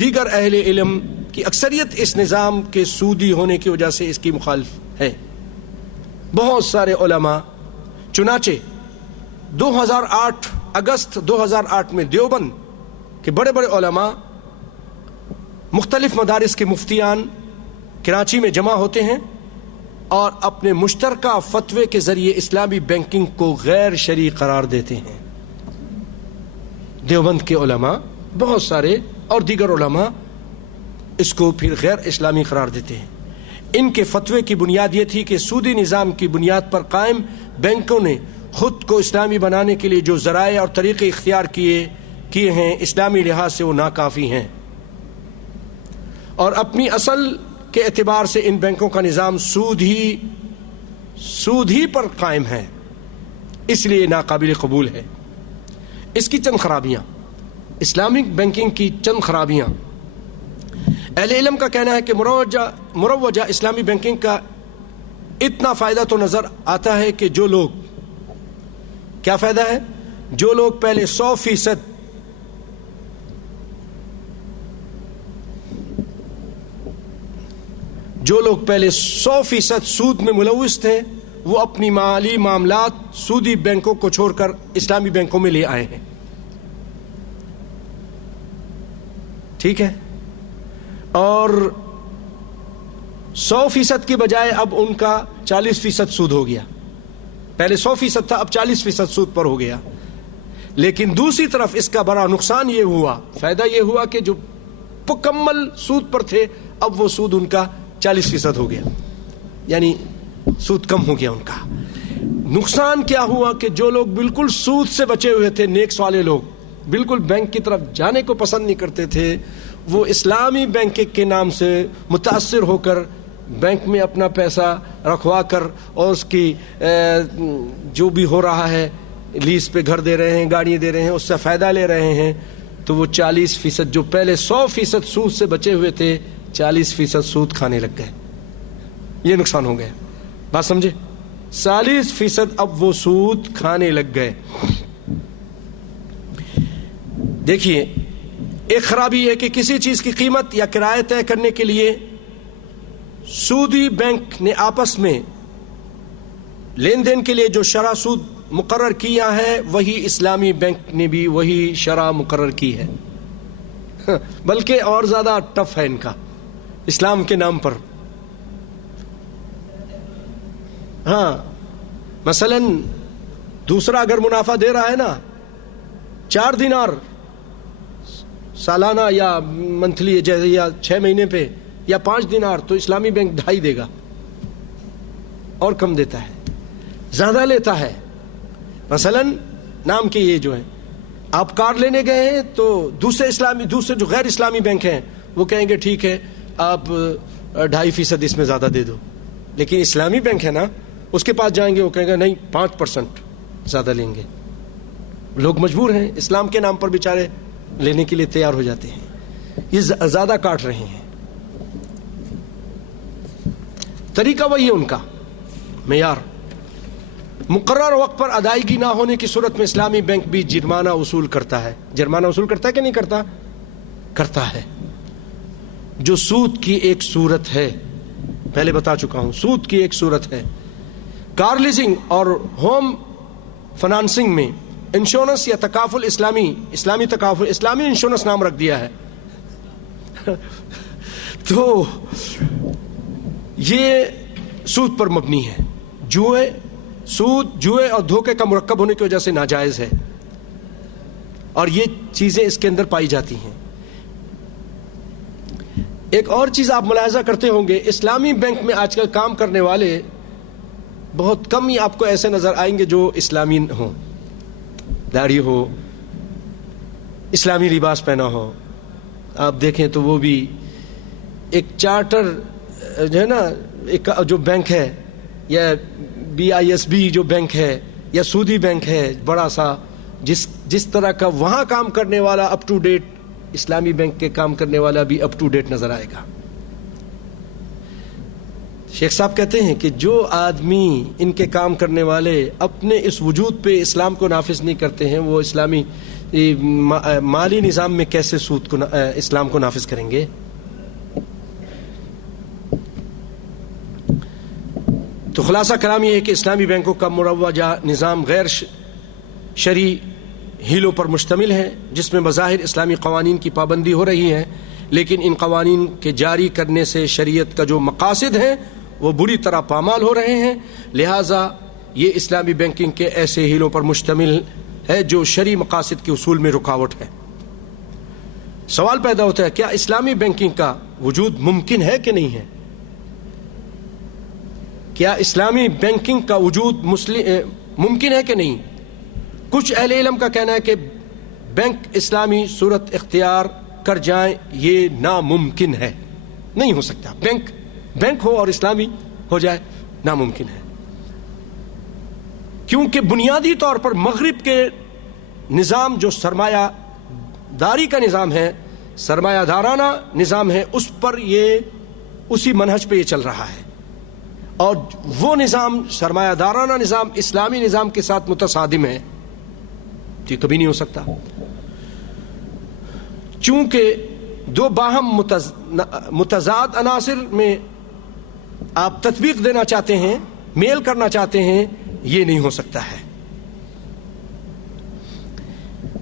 دیگر اہل علم کی اکثریت اس نظام کے سودی ہونے کی وجہ سے اس کی مخالف ہے۔ بہت سارے علماء، چنانچہ 2008 اگست 2008 میں دیوبند کے بڑے بڑے علماء، مختلف مدارس کے مفتیان کراچی میں جمع ہوتے ہیں اور اپنے مشترکہ فتوے کے ذریعے اسلامی بینکنگ کو غیر شرعی قرار دیتے ہیں۔ دیوبند کے علماء بہت سارے اور دیگر علماء اس کو پھر غیر اسلامی قرار دیتے ہیں۔ ان کے فتوے کی بنیاد یہ تھی کہ سودی نظام کی بنیاد پر قائم بینکوں نے خود کو اسلامی بنانے کے لیے جو ذرائع اور طریقے اختیار کیے ہیں، اسلامی لحاظ سے وہ ناکافی ہیں، اور اپنی اصل کے اعتبار سے ان بینکوں کا نظام سود ہی پر قائم ہے، اس لیے ناقابل قبول ہے۔ اس کی چند خرابیاں، اسلامک بینکنگ کی چند خرابیاں۔ اہل علم کا کہنا ہے کہ مروجہ اسلامی بینکنگ کا اتنا فائدہ تو نظر آتا ہے کہ جو لوگ، کیا فائدہ ہے؟ جو لوگ پہلے 100% سود میں ملوث تھے، وہ اپنی مالی معاملات سودی بینکوں کو چھوڑ کر اسلامی بینکوں میں لے آئے ہیں۔ ٹھیک ہے، اور 100% کی بجائے اب ان کا 40% سود ہو گیا۔ پہلے 100% تھا، اب 40% سود پر ہو گیا۔ لیکن دوسری طرف اس کا بڑا نقصان یہ ہوا، فائدہ یہ ہوا کہ جو مکمل سود پر تھے اب وہ سود ان کا 40% ہو گیا، یعنی سود کم ہو گیا ان کا۔ نقصان کیا ہوا کہ جو لوگ بالکل سود سے بچے ہوئے تھے، نیکس والے لوگ بالکل بینک کی طرف جانے کو پسند نہیں کرتے تھے، وہ اسلامی بینک کے نام سے متاثر ہو کر بینک میں اپنا پیسہ رکھوا کر اور اس کی جو بھی ہو رہا ہے، لیز پہ گھر دے رہے ہیں، گاڑیاں دے رہے ہیں، اس سے فائدہ لے رہے ہیں، تو وہ 40% جو پہلے 100% سود سے بچے ہوئے تھے 40% سود کھانے لگ گئے۔ یہ نقصان ہو گیا، بات سمجھے؟ 40% اب وہ سود کھانے لگ گئے۔ دیکھیے، ایک خرابی یہ کہ کسی چیز کی قیمت یا کرایہ طے کرنے کے لیے سودی بینک نے آپس میں لین دین کے لیے جو شرح سود مقرر کیا ہے، وہی اسلامی بینک نے بھی وہی شرح مقرر کی ہے، بلکہ اور زیادہ ٹف ہے ان کا، اسلام کے نام پر۔ ہاں، مثلا دوسرا اگر منافع دے رہا ہے نا 4 دینار سالانہ یا منتھلی یا 6 مہینے پہ یا 5 دینار، تو اسلامی بینک 2.5 دے گا، اور کم دیتا ہے، زیادہ لیتا ہے۔ مثلا نام کے یہ جو ہے، آپ کار لینے گئے ہیں تو دوسرے جو غیر اسلامی بینک ہیں وہ کہیں گے ٹھیک ہے آپ 2.5% اس میں زیادہ دے دو، لیکن اسلامی بینک ہے نا، اس کے پاس جائیں گے وہ کہیں گے نہیں 5% زیادہ لیں گے۔ لوگ مجبور ہیں، اسلام کے نام پر بیچارے لینے کے لیے تیار ہو جاتے ہیں، یہ زیادہ کاٹ رہے ہیں۔ طریقہ وہی ہے ان کا، معیار۔ مقرر وقت پر ادائیگی نہ ہونے کی صورت میں اسلامی بینک بھی جرمانہ وصول کرتا ہے۔ جرمانہ وصول کرتا ہے کہ نہیں کرتا؟ کرتا ہے، جو سود کی ایک صورت ہے، پہلے بتا چکا ہوں، سود کی ایک صورت ہے۔ کار لیزنگ اور ہوم فنانسنگ میں انشورنس یا تکافل اسلامی تکافل، اسلامی انشورنس نام رکھ دیا ہے تو یہ سود پر مبنی ہے۔ جوئے اور دھوکے کا مرکب ہونے کی وجہ سے ناجائز ہے، اور یہ چیزیں اس کے اندر پائی جاتی ہیں۔ ایک اور چیز آپ ملاحظہ کرتے ہوں گے، اسلامی بینک میں آج کل کام کرنے والے بہت کم ہی آپ کو ایسے نظر آئیں گے جو اسلامی ہوں، داڑھی ہو، اسلامی لباس پہنا ہو۔ آپ دیکھیں تو وہ بھی ایک چارٹر جو ہے نا، ایک جو بینک ہے، یا BISB جو بینک ہے، یا سودی بینک ہے بڑا سا، جس طرح کا وہاں کام کرنے والا اپ ٹو ڈیٹ، اسلامی بینک کے کام کرنے والا بھی اپ ٹو ڈیٹ نظر آئے گا۔ شیخ صاحب کہتے ہیں کہ جو آدمی ان کے کام کرنے والے اپنے اس وجود پہ اسلام کو نافذ نہیں کرتے ہیں، وہ اسلامی مالی نظام میں کیسے اسلام کو نافذ کریں گے؟ تو خلاصہ کلام یہ ہے کہ اسلامی بینکوں کا مروجہ نظام غیر شرعی ہیلوں پر مشتمل ہے، جس میں بظاہر اسلامی قوانین کی پابندی ہو رہی ہے، لیکن ان قوانین کے جاری کرنے سے شریعت کا جو مقاصد ہیں وہ بری طرح پامال ہو رہے ہیں۔ لہٰذا یہ اسلامی بینکنگ کے ایسے ہیلوں پر مشتمل ہے جو شرعی مقاصد کے حصول میں رکاوٹ ہے۔ سوال پیدا ہوتا ہے، کیا اسلامی بینکنگ کا وجود ممکن ہے کہ نہیں ہے؟ کیا اسلامی بینکنگ کا وجود ممکن ہے کہ نہیں؟ کچھ اہل علم کا کہنا ہے کہ بینک اسلامی صورت اختیار کر جائیں یہ ناممکن ہے، نہیں ہو سکتا۔ بینک ہو اور اسلامی ہو جائے ناممکن ہے، کیونکہ بنیادی طور پر مغرب کے نظام جو سرمایہ داری کا نظام ہے، سرمایہ دارانہ نظام ہے، اس پر یہ اسی منہج پہ یہ چل رہا ہے، اور وہ نظام سرمایہ دارانہ نظام اسلامی نظام کے ساتھ متصادم ہے، یہ کبھی نہیں ہو سکتا۔ چونکہ دو باہم متضاد عناصر میں آپ تطبیق دینا چاہتے ہیں، میل کرنا چاہتے ہیں، یہ نہیں ہو سکتا ہے۔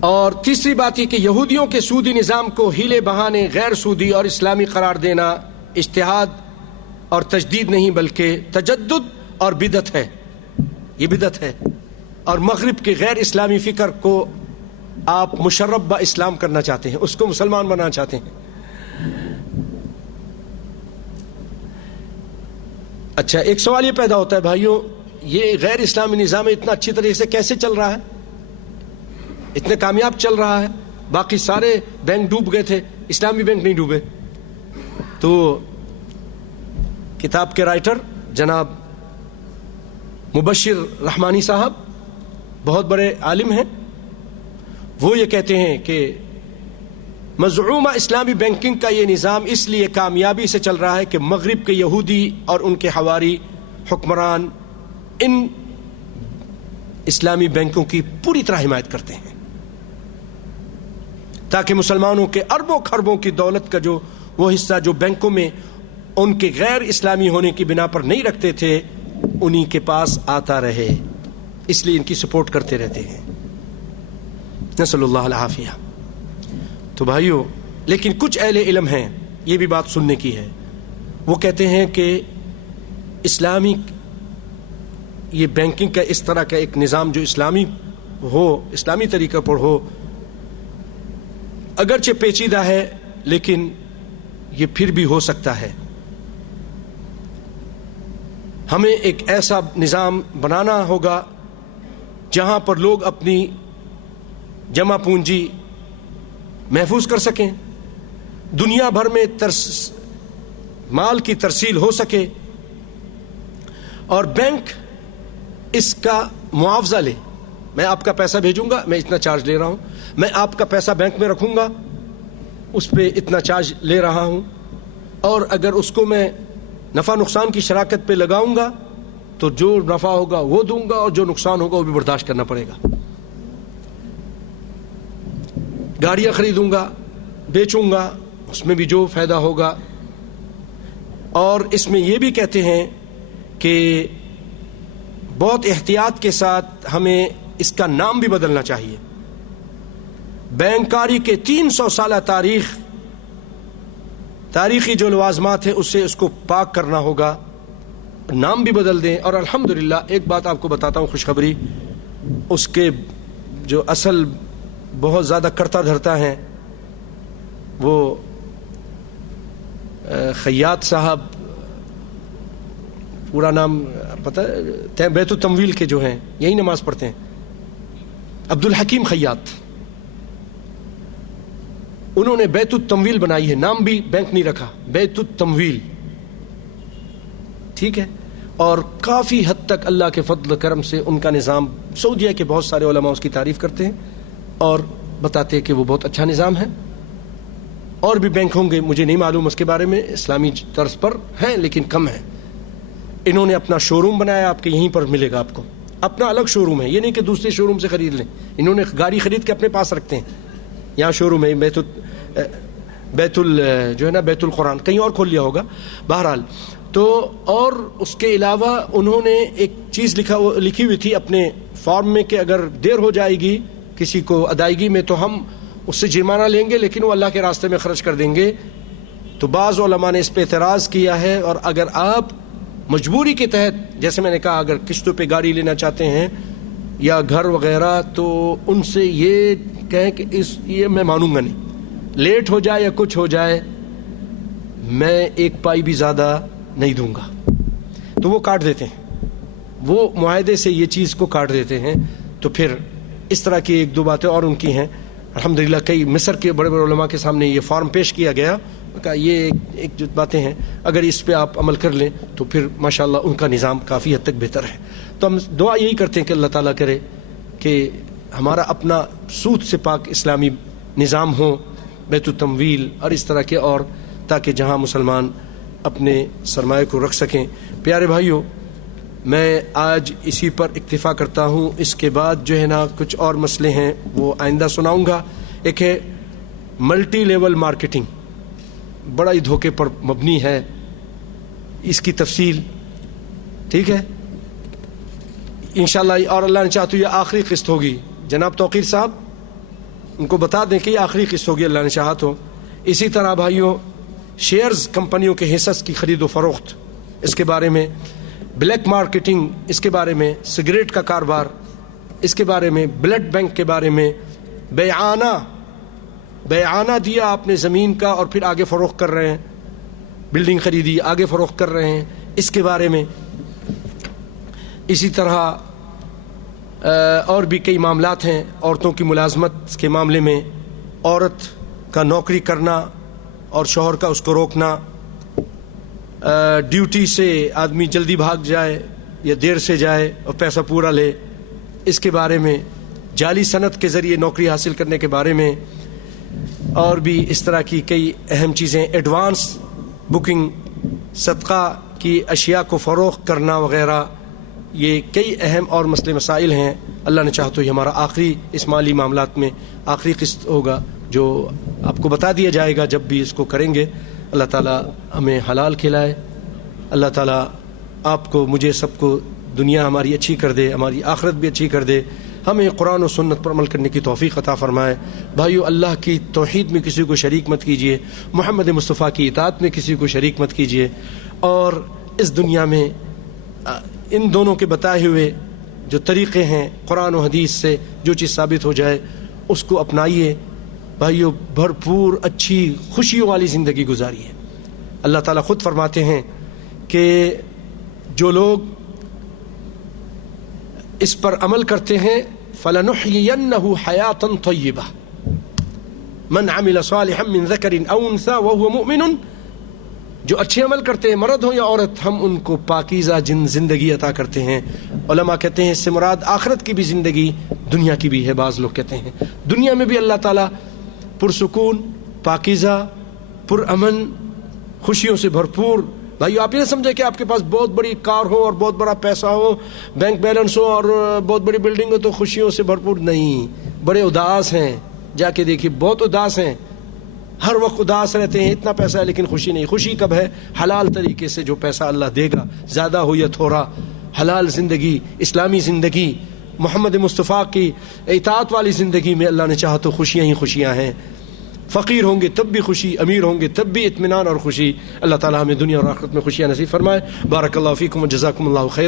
اور تیسری بات یہ کہ یہودیوں کے سودی نظام کو ہیلے بہانے غیر سودی اور اسلامی قرار دینا اجتہاد اور تجدید نہیں بلکہ تجدد اور بدعت ہے، یہ بدعت ہے، اور مغرب کے غیر اسلامی فکر کو آپ مشرب با اسلام کرنا چاہتے ہیں، اس کو مسلمان بنانا چاہتے ہیں۔ اچھا، ایک سوال یہ پیدا ہوتا ہے بھائیوں، یہ غیر اسلامی نظام اتنا اچھی طریقے سے کیسے چل رہا ہے، اتنے کامیاب چل رہا ہے؟ باقی سارے بینک ڈوب گئے تھے، اسلامی بینک نہیں ڈوبے۔ تو کتاب کے رائٹر جناب مبشر رحمانی صاحب بہت بڑے عالم ہیں، وہ یہ کہتے ہیں کہ مزعومہ اسلامی بینکنگ کا یہ نظام اس لیے کامیابی سے چل رہا ہے کہ مغرب کے یہودی اور ان کے حواری حکمران ان اسلامی بینکوں کی پوری طرح حمایت کرتے ہیں، تاکہ مسلمانوں کے اربوں خربوں کی دولت کا جو وہ حصہ جو بینکوں میں ان کے غیر اسلامی ہونے کی بنا پر نہیں رکھتے تھے، انہی کے پاس آتا رہے، اس لیے ان کی سپورٹ کرتے رہتے ہیں۔ نسأل اللہ العافیہ۔ تو بھائیو، لیکن کچھ اہل علم ہیں، یہ بھی بات سننے کی ہے، وہ کہتے ہیں کہ اسلامی یہ بینکنگ کا اس طرح کا ایک نظام جو اسلامی ہو، اسلامی طریقہ پر ہو، اگرچہ پیچیدہ ہے لیکن یہ پھر بھی ہو سکتا ہے۔ ہمیں ایک ایسا نظام بنانا ہوگا جہاں پر لوگ اپنی جمع پونجی محفوظ کر سکیں، دنیا بھر میں مال کی ترسیل ہو سکے، اور بینک اس کا معاوضہ لے۔ میں آپ کا پیسہ بھیجوں گا، میں اتنا چارج لے رہا ہوں، میں آپ کا پیسہ بینک میں رکھوں گا، اس پہ اتنا چارج لے رہا ہوں، اور اگر اس کو میں نفع نقصان کی شراکت پہ لگاؤں گا تو جو نفع ہوگا وہ دوں گا اور جو نقصان ہوگا وہ بھی برداشت کرنا پڑے گا۔ گاڑیاں خریدوں گا، بیچوں گا، اس میں بھی جو فائدہ ہوگا۔ اور اس میں یہ بھی کہتے ہیں کہ بہت احتیاط کے ساتھ ہمیں اس کا نام بھی بدلنا چاہیے۔ بینکاری کے 300 سالہ تاریخی جو لوازمات ہیں اس کو پاک کرنا ہوگا، نام بھی بدل دیں۔ اور الحمدللہ ایک بات آپ کو بتاتا ہوں، خوشخبری، اس کے جو اصل بہت زیادہ کرتا دھرتا ہیں وہ خیاط صاحب، پورا نام پتہ ہے، بیت التمویل کے جو ہیں، یہی نماز پڑھتے ہیں، عبد الحکیم خیاط، انہوں نے بیت التمویل بنائی ہے، نام بھی بینک نہیں رکھا، بیت التمویل، ٹھیک ہے۔ اور کافی حد تک اللہ کے فضل کرم سے ان کا نظام، سعودیہ کے بہت سارے علماء اس کی تعریف کرتے ہیں اور بتاتے ہیں کہ وہ بہت اچھا نظام ہے۔ اور بھی بینک ہوں گے، مجھے نہیں معلوم اس کے بارے میں، اسلامی طرز پر ہیں لیکن کم ہیں۔ انہوں نے اپنا شو روم بنایا، آپ کے یہیں پر ملے گا، آپ کو اپنا الگ شو روم ہے، یہ نہیں کہ دوسرے شو روم سے خرید لیں، انہوں نے گاڑی خرید کے اپنے پاس رکھتے ہیں، یہاں شو روم ہے، بیت جو ہے نا بیت القرآن، کہیں اور کھول لیا ہوگا، بہرحال تو اور اس کے علاوہ انہوں نے ایک چیز لکھی ہوئی تھی اپنے فارم میں کہ اگر دیر ہو جائے گی کسی کو ادائیگی میں تو ہم اس سے جرمانہ لیں گے لیکن وہ اللہ کے راستے میں خرچ کر دیں گے. تو بعض علماء نے اس پہ اعتراض کیا ہے، اور اگر آپ مجبوری کے تحت جیسے میں نے کہا اگر قسطوں پہ گاڑی لینا چاہتے ہیں یا گھر وغیرہ تو ان سے یہ کہیں کہ یہ میں مانوں گا نہیں، لیٹ ہو جائے یا کچھ ہو جائے میں ایک پائی بھی زیادہ نہیں دوں گا، تو وہ کاٹ دیتے ہیں، وہ معاہدے سے یہ چیز کو کاٹ دیتے ہیں. تو پھر اس طرح کی ایک دو باتیں اور ان کی ہیں. الحمدللہ کئی مصر کے بڑے بڑے علماء کے سامنے یہ فارم پیش کیا گیا، کہا یہ ایک جو باتیں ہیں اگر اس پہ آپ عمل کر لیں تو پھر ماشاءاللہ ان کا نظام کافی حد تک بہتر ہے. تو ہم دعا یہی کرتے ہیں کہ اللہ تعالیٰ کرے کہ ہمارا اپنا سود سے پاک اسلامی نظام ہو، بیت التمویل اور اس طرح کے، اور تاکہ جہاں مسلمان اپنے سرمایہ کو رکھ سکیں. پیارے بھائیوں، میں آج اسی پر اکتفا کرتا ہوں. اس کے بعد جو ہے نا کچھ اور مسئلے ہیں وہ آئندہ سناؤں گا. ایک ہے ملٹی لیول مارکیٹنگ، بڑا ہی دھوکے پر مبنی ہے، اس کی تفصیل ٹھیک ہے انشاءاللہ، اور اللہ نے چاہا تو یہ آخری قسط ہوگی. جناب توقیر صاحب ان کو بتا دیں کہ یہ آخری قسط ہوگی اللہ نے چاہا تو. اسی طرح بھائیوں شیئرز کمپنیوں کے حصص کی خرید و فروخت، اس کے بارے میں، بلیک مارکیٹنگ اس کے بارے میں، سگریٹ کا کاروبار اس کے بارے میں، بلڈ بینک کے بارے میں، بیعانہ دیا آپ نے زمین کا اور پھر آگے فروخت کر رہے ہیں، بلڈنگ خریدی آگے فروخت کر رہے ہیں، اس کے بارے میں. اسی طرح اور بھی کئی معاملات ہیں. عورتوں کی ملازمت کے معاملے میں، عورت کا نوکری کرنا اور شوہر کا اس کو روکنا، ڈیوٹی سے آدمی جلدی بھاگ جائے یا دیر سے جائے اور پیسہ پورا لے، اس کے بارے میں، جعلی صنعت کے ذریعے نوکری حاصل کرنے کے بارے میں، اور بھی اس طرح کی کئی اہم چیزیں، ایڈوانس بکنگ، صدقہ کی اشیاء کو فروخت کرنا وغیرہ، یہ کئی اہم اور مسئلے مسائل ہیں. اللہ نے چاہا تو یہ ہمارا آخری اس مالی معاملات میں آخری قسط ہوگا جو آپ کو بتا دیا جائے گا جب بھی اس کو کریں گے. اللہ تعالیٰ ہمیں حلال کھلائے، اللہ تعالیٰ آپ کو مجھے سب کو دنیا ہماری اچھی کر دے، ہماری آخرت بھی اچھی کر دے، ہمیں قرآن و سنت پر عمل کرنے کی توفیق عطا فرمائے. بھائیو اللہ کی توحید میں کسی کو شریک مت کیجیے، محمد مصطفیٰ کی اطاعت میں کسی کو شریک مت کیجیے، اور اس دنیا میں ان دونوں کے بتائے ہوئے جو طریقے ہیں قرآن و حدیث سے جو چیز ثابت ہو جائے اس کو اپنائیے. بھائیو بھرپور اچھی خوشیوں والی زندگی گزاریے. اللہ تعالیٰ خود فرماتے ہیں کہ جو لوگ اس پر عمل کرتے ہیں فَلَنُحْيِيَنَّهُ حَيَاةً طَيِّبَةً مَنْ عَمِلَ صَالِحًا مِّن ذَكَرٍ أَوْ أُنثَىٰ وَهُوَ مُؤْمِنٌ. جو اچھے عمل کرتے ہیں مرد ہو یا عورت، ہم ان کو پاکیزہ زندگی عطا کرتے ہیں. علماء کہتے ہیں اس سے مراد آخرت کی بھی زندگی، دنیا کی بھی ہے. بعض لوگ کہتے ہیں دنیا میں بھی اللہ تعالیٰ پرسکون، پاکیزہ، پرامن، خوشیوں سے بھرپور. بھائی آپ یہ سمجھے کہ آپ کے پاس بہت بڑی کار ہو اور بہت بڑا پیسہ ہو، بینک بیلنس ہو اور بہت بڑی بلڈنگ ہو تو خوشیوں سے بھرپور نہیں. بڑے اداس ہیں، جا کے دیکھیے بہت اداس ہیں، ہر وقت اداس رہتے ہیں. اتنا پیسہ ہے لیکن خوشی نہیں. خوشی کب ہے؟ حلال طریقے سے جو پیسہ اللہ دے گا، زیادہ ہو یا تھوڑا، حلال زندگی، اسلامی زندگی، محمد مصطفیٰ کی اطاعت والی زندگی میں اللہ نے چاہا تو خوشیاں ہی خوشیاں ہیں. فقیر ہوں گے تب بھی خوشی، امیر ہوں گے تب بھی اطمینان اور خوشی. اللہ تعالیٰ ہمیں دنیا اور آخرت میں خوشیاں نصیب فرمائے. بارک اللہ فیکم و جزاکم اللہ خیر.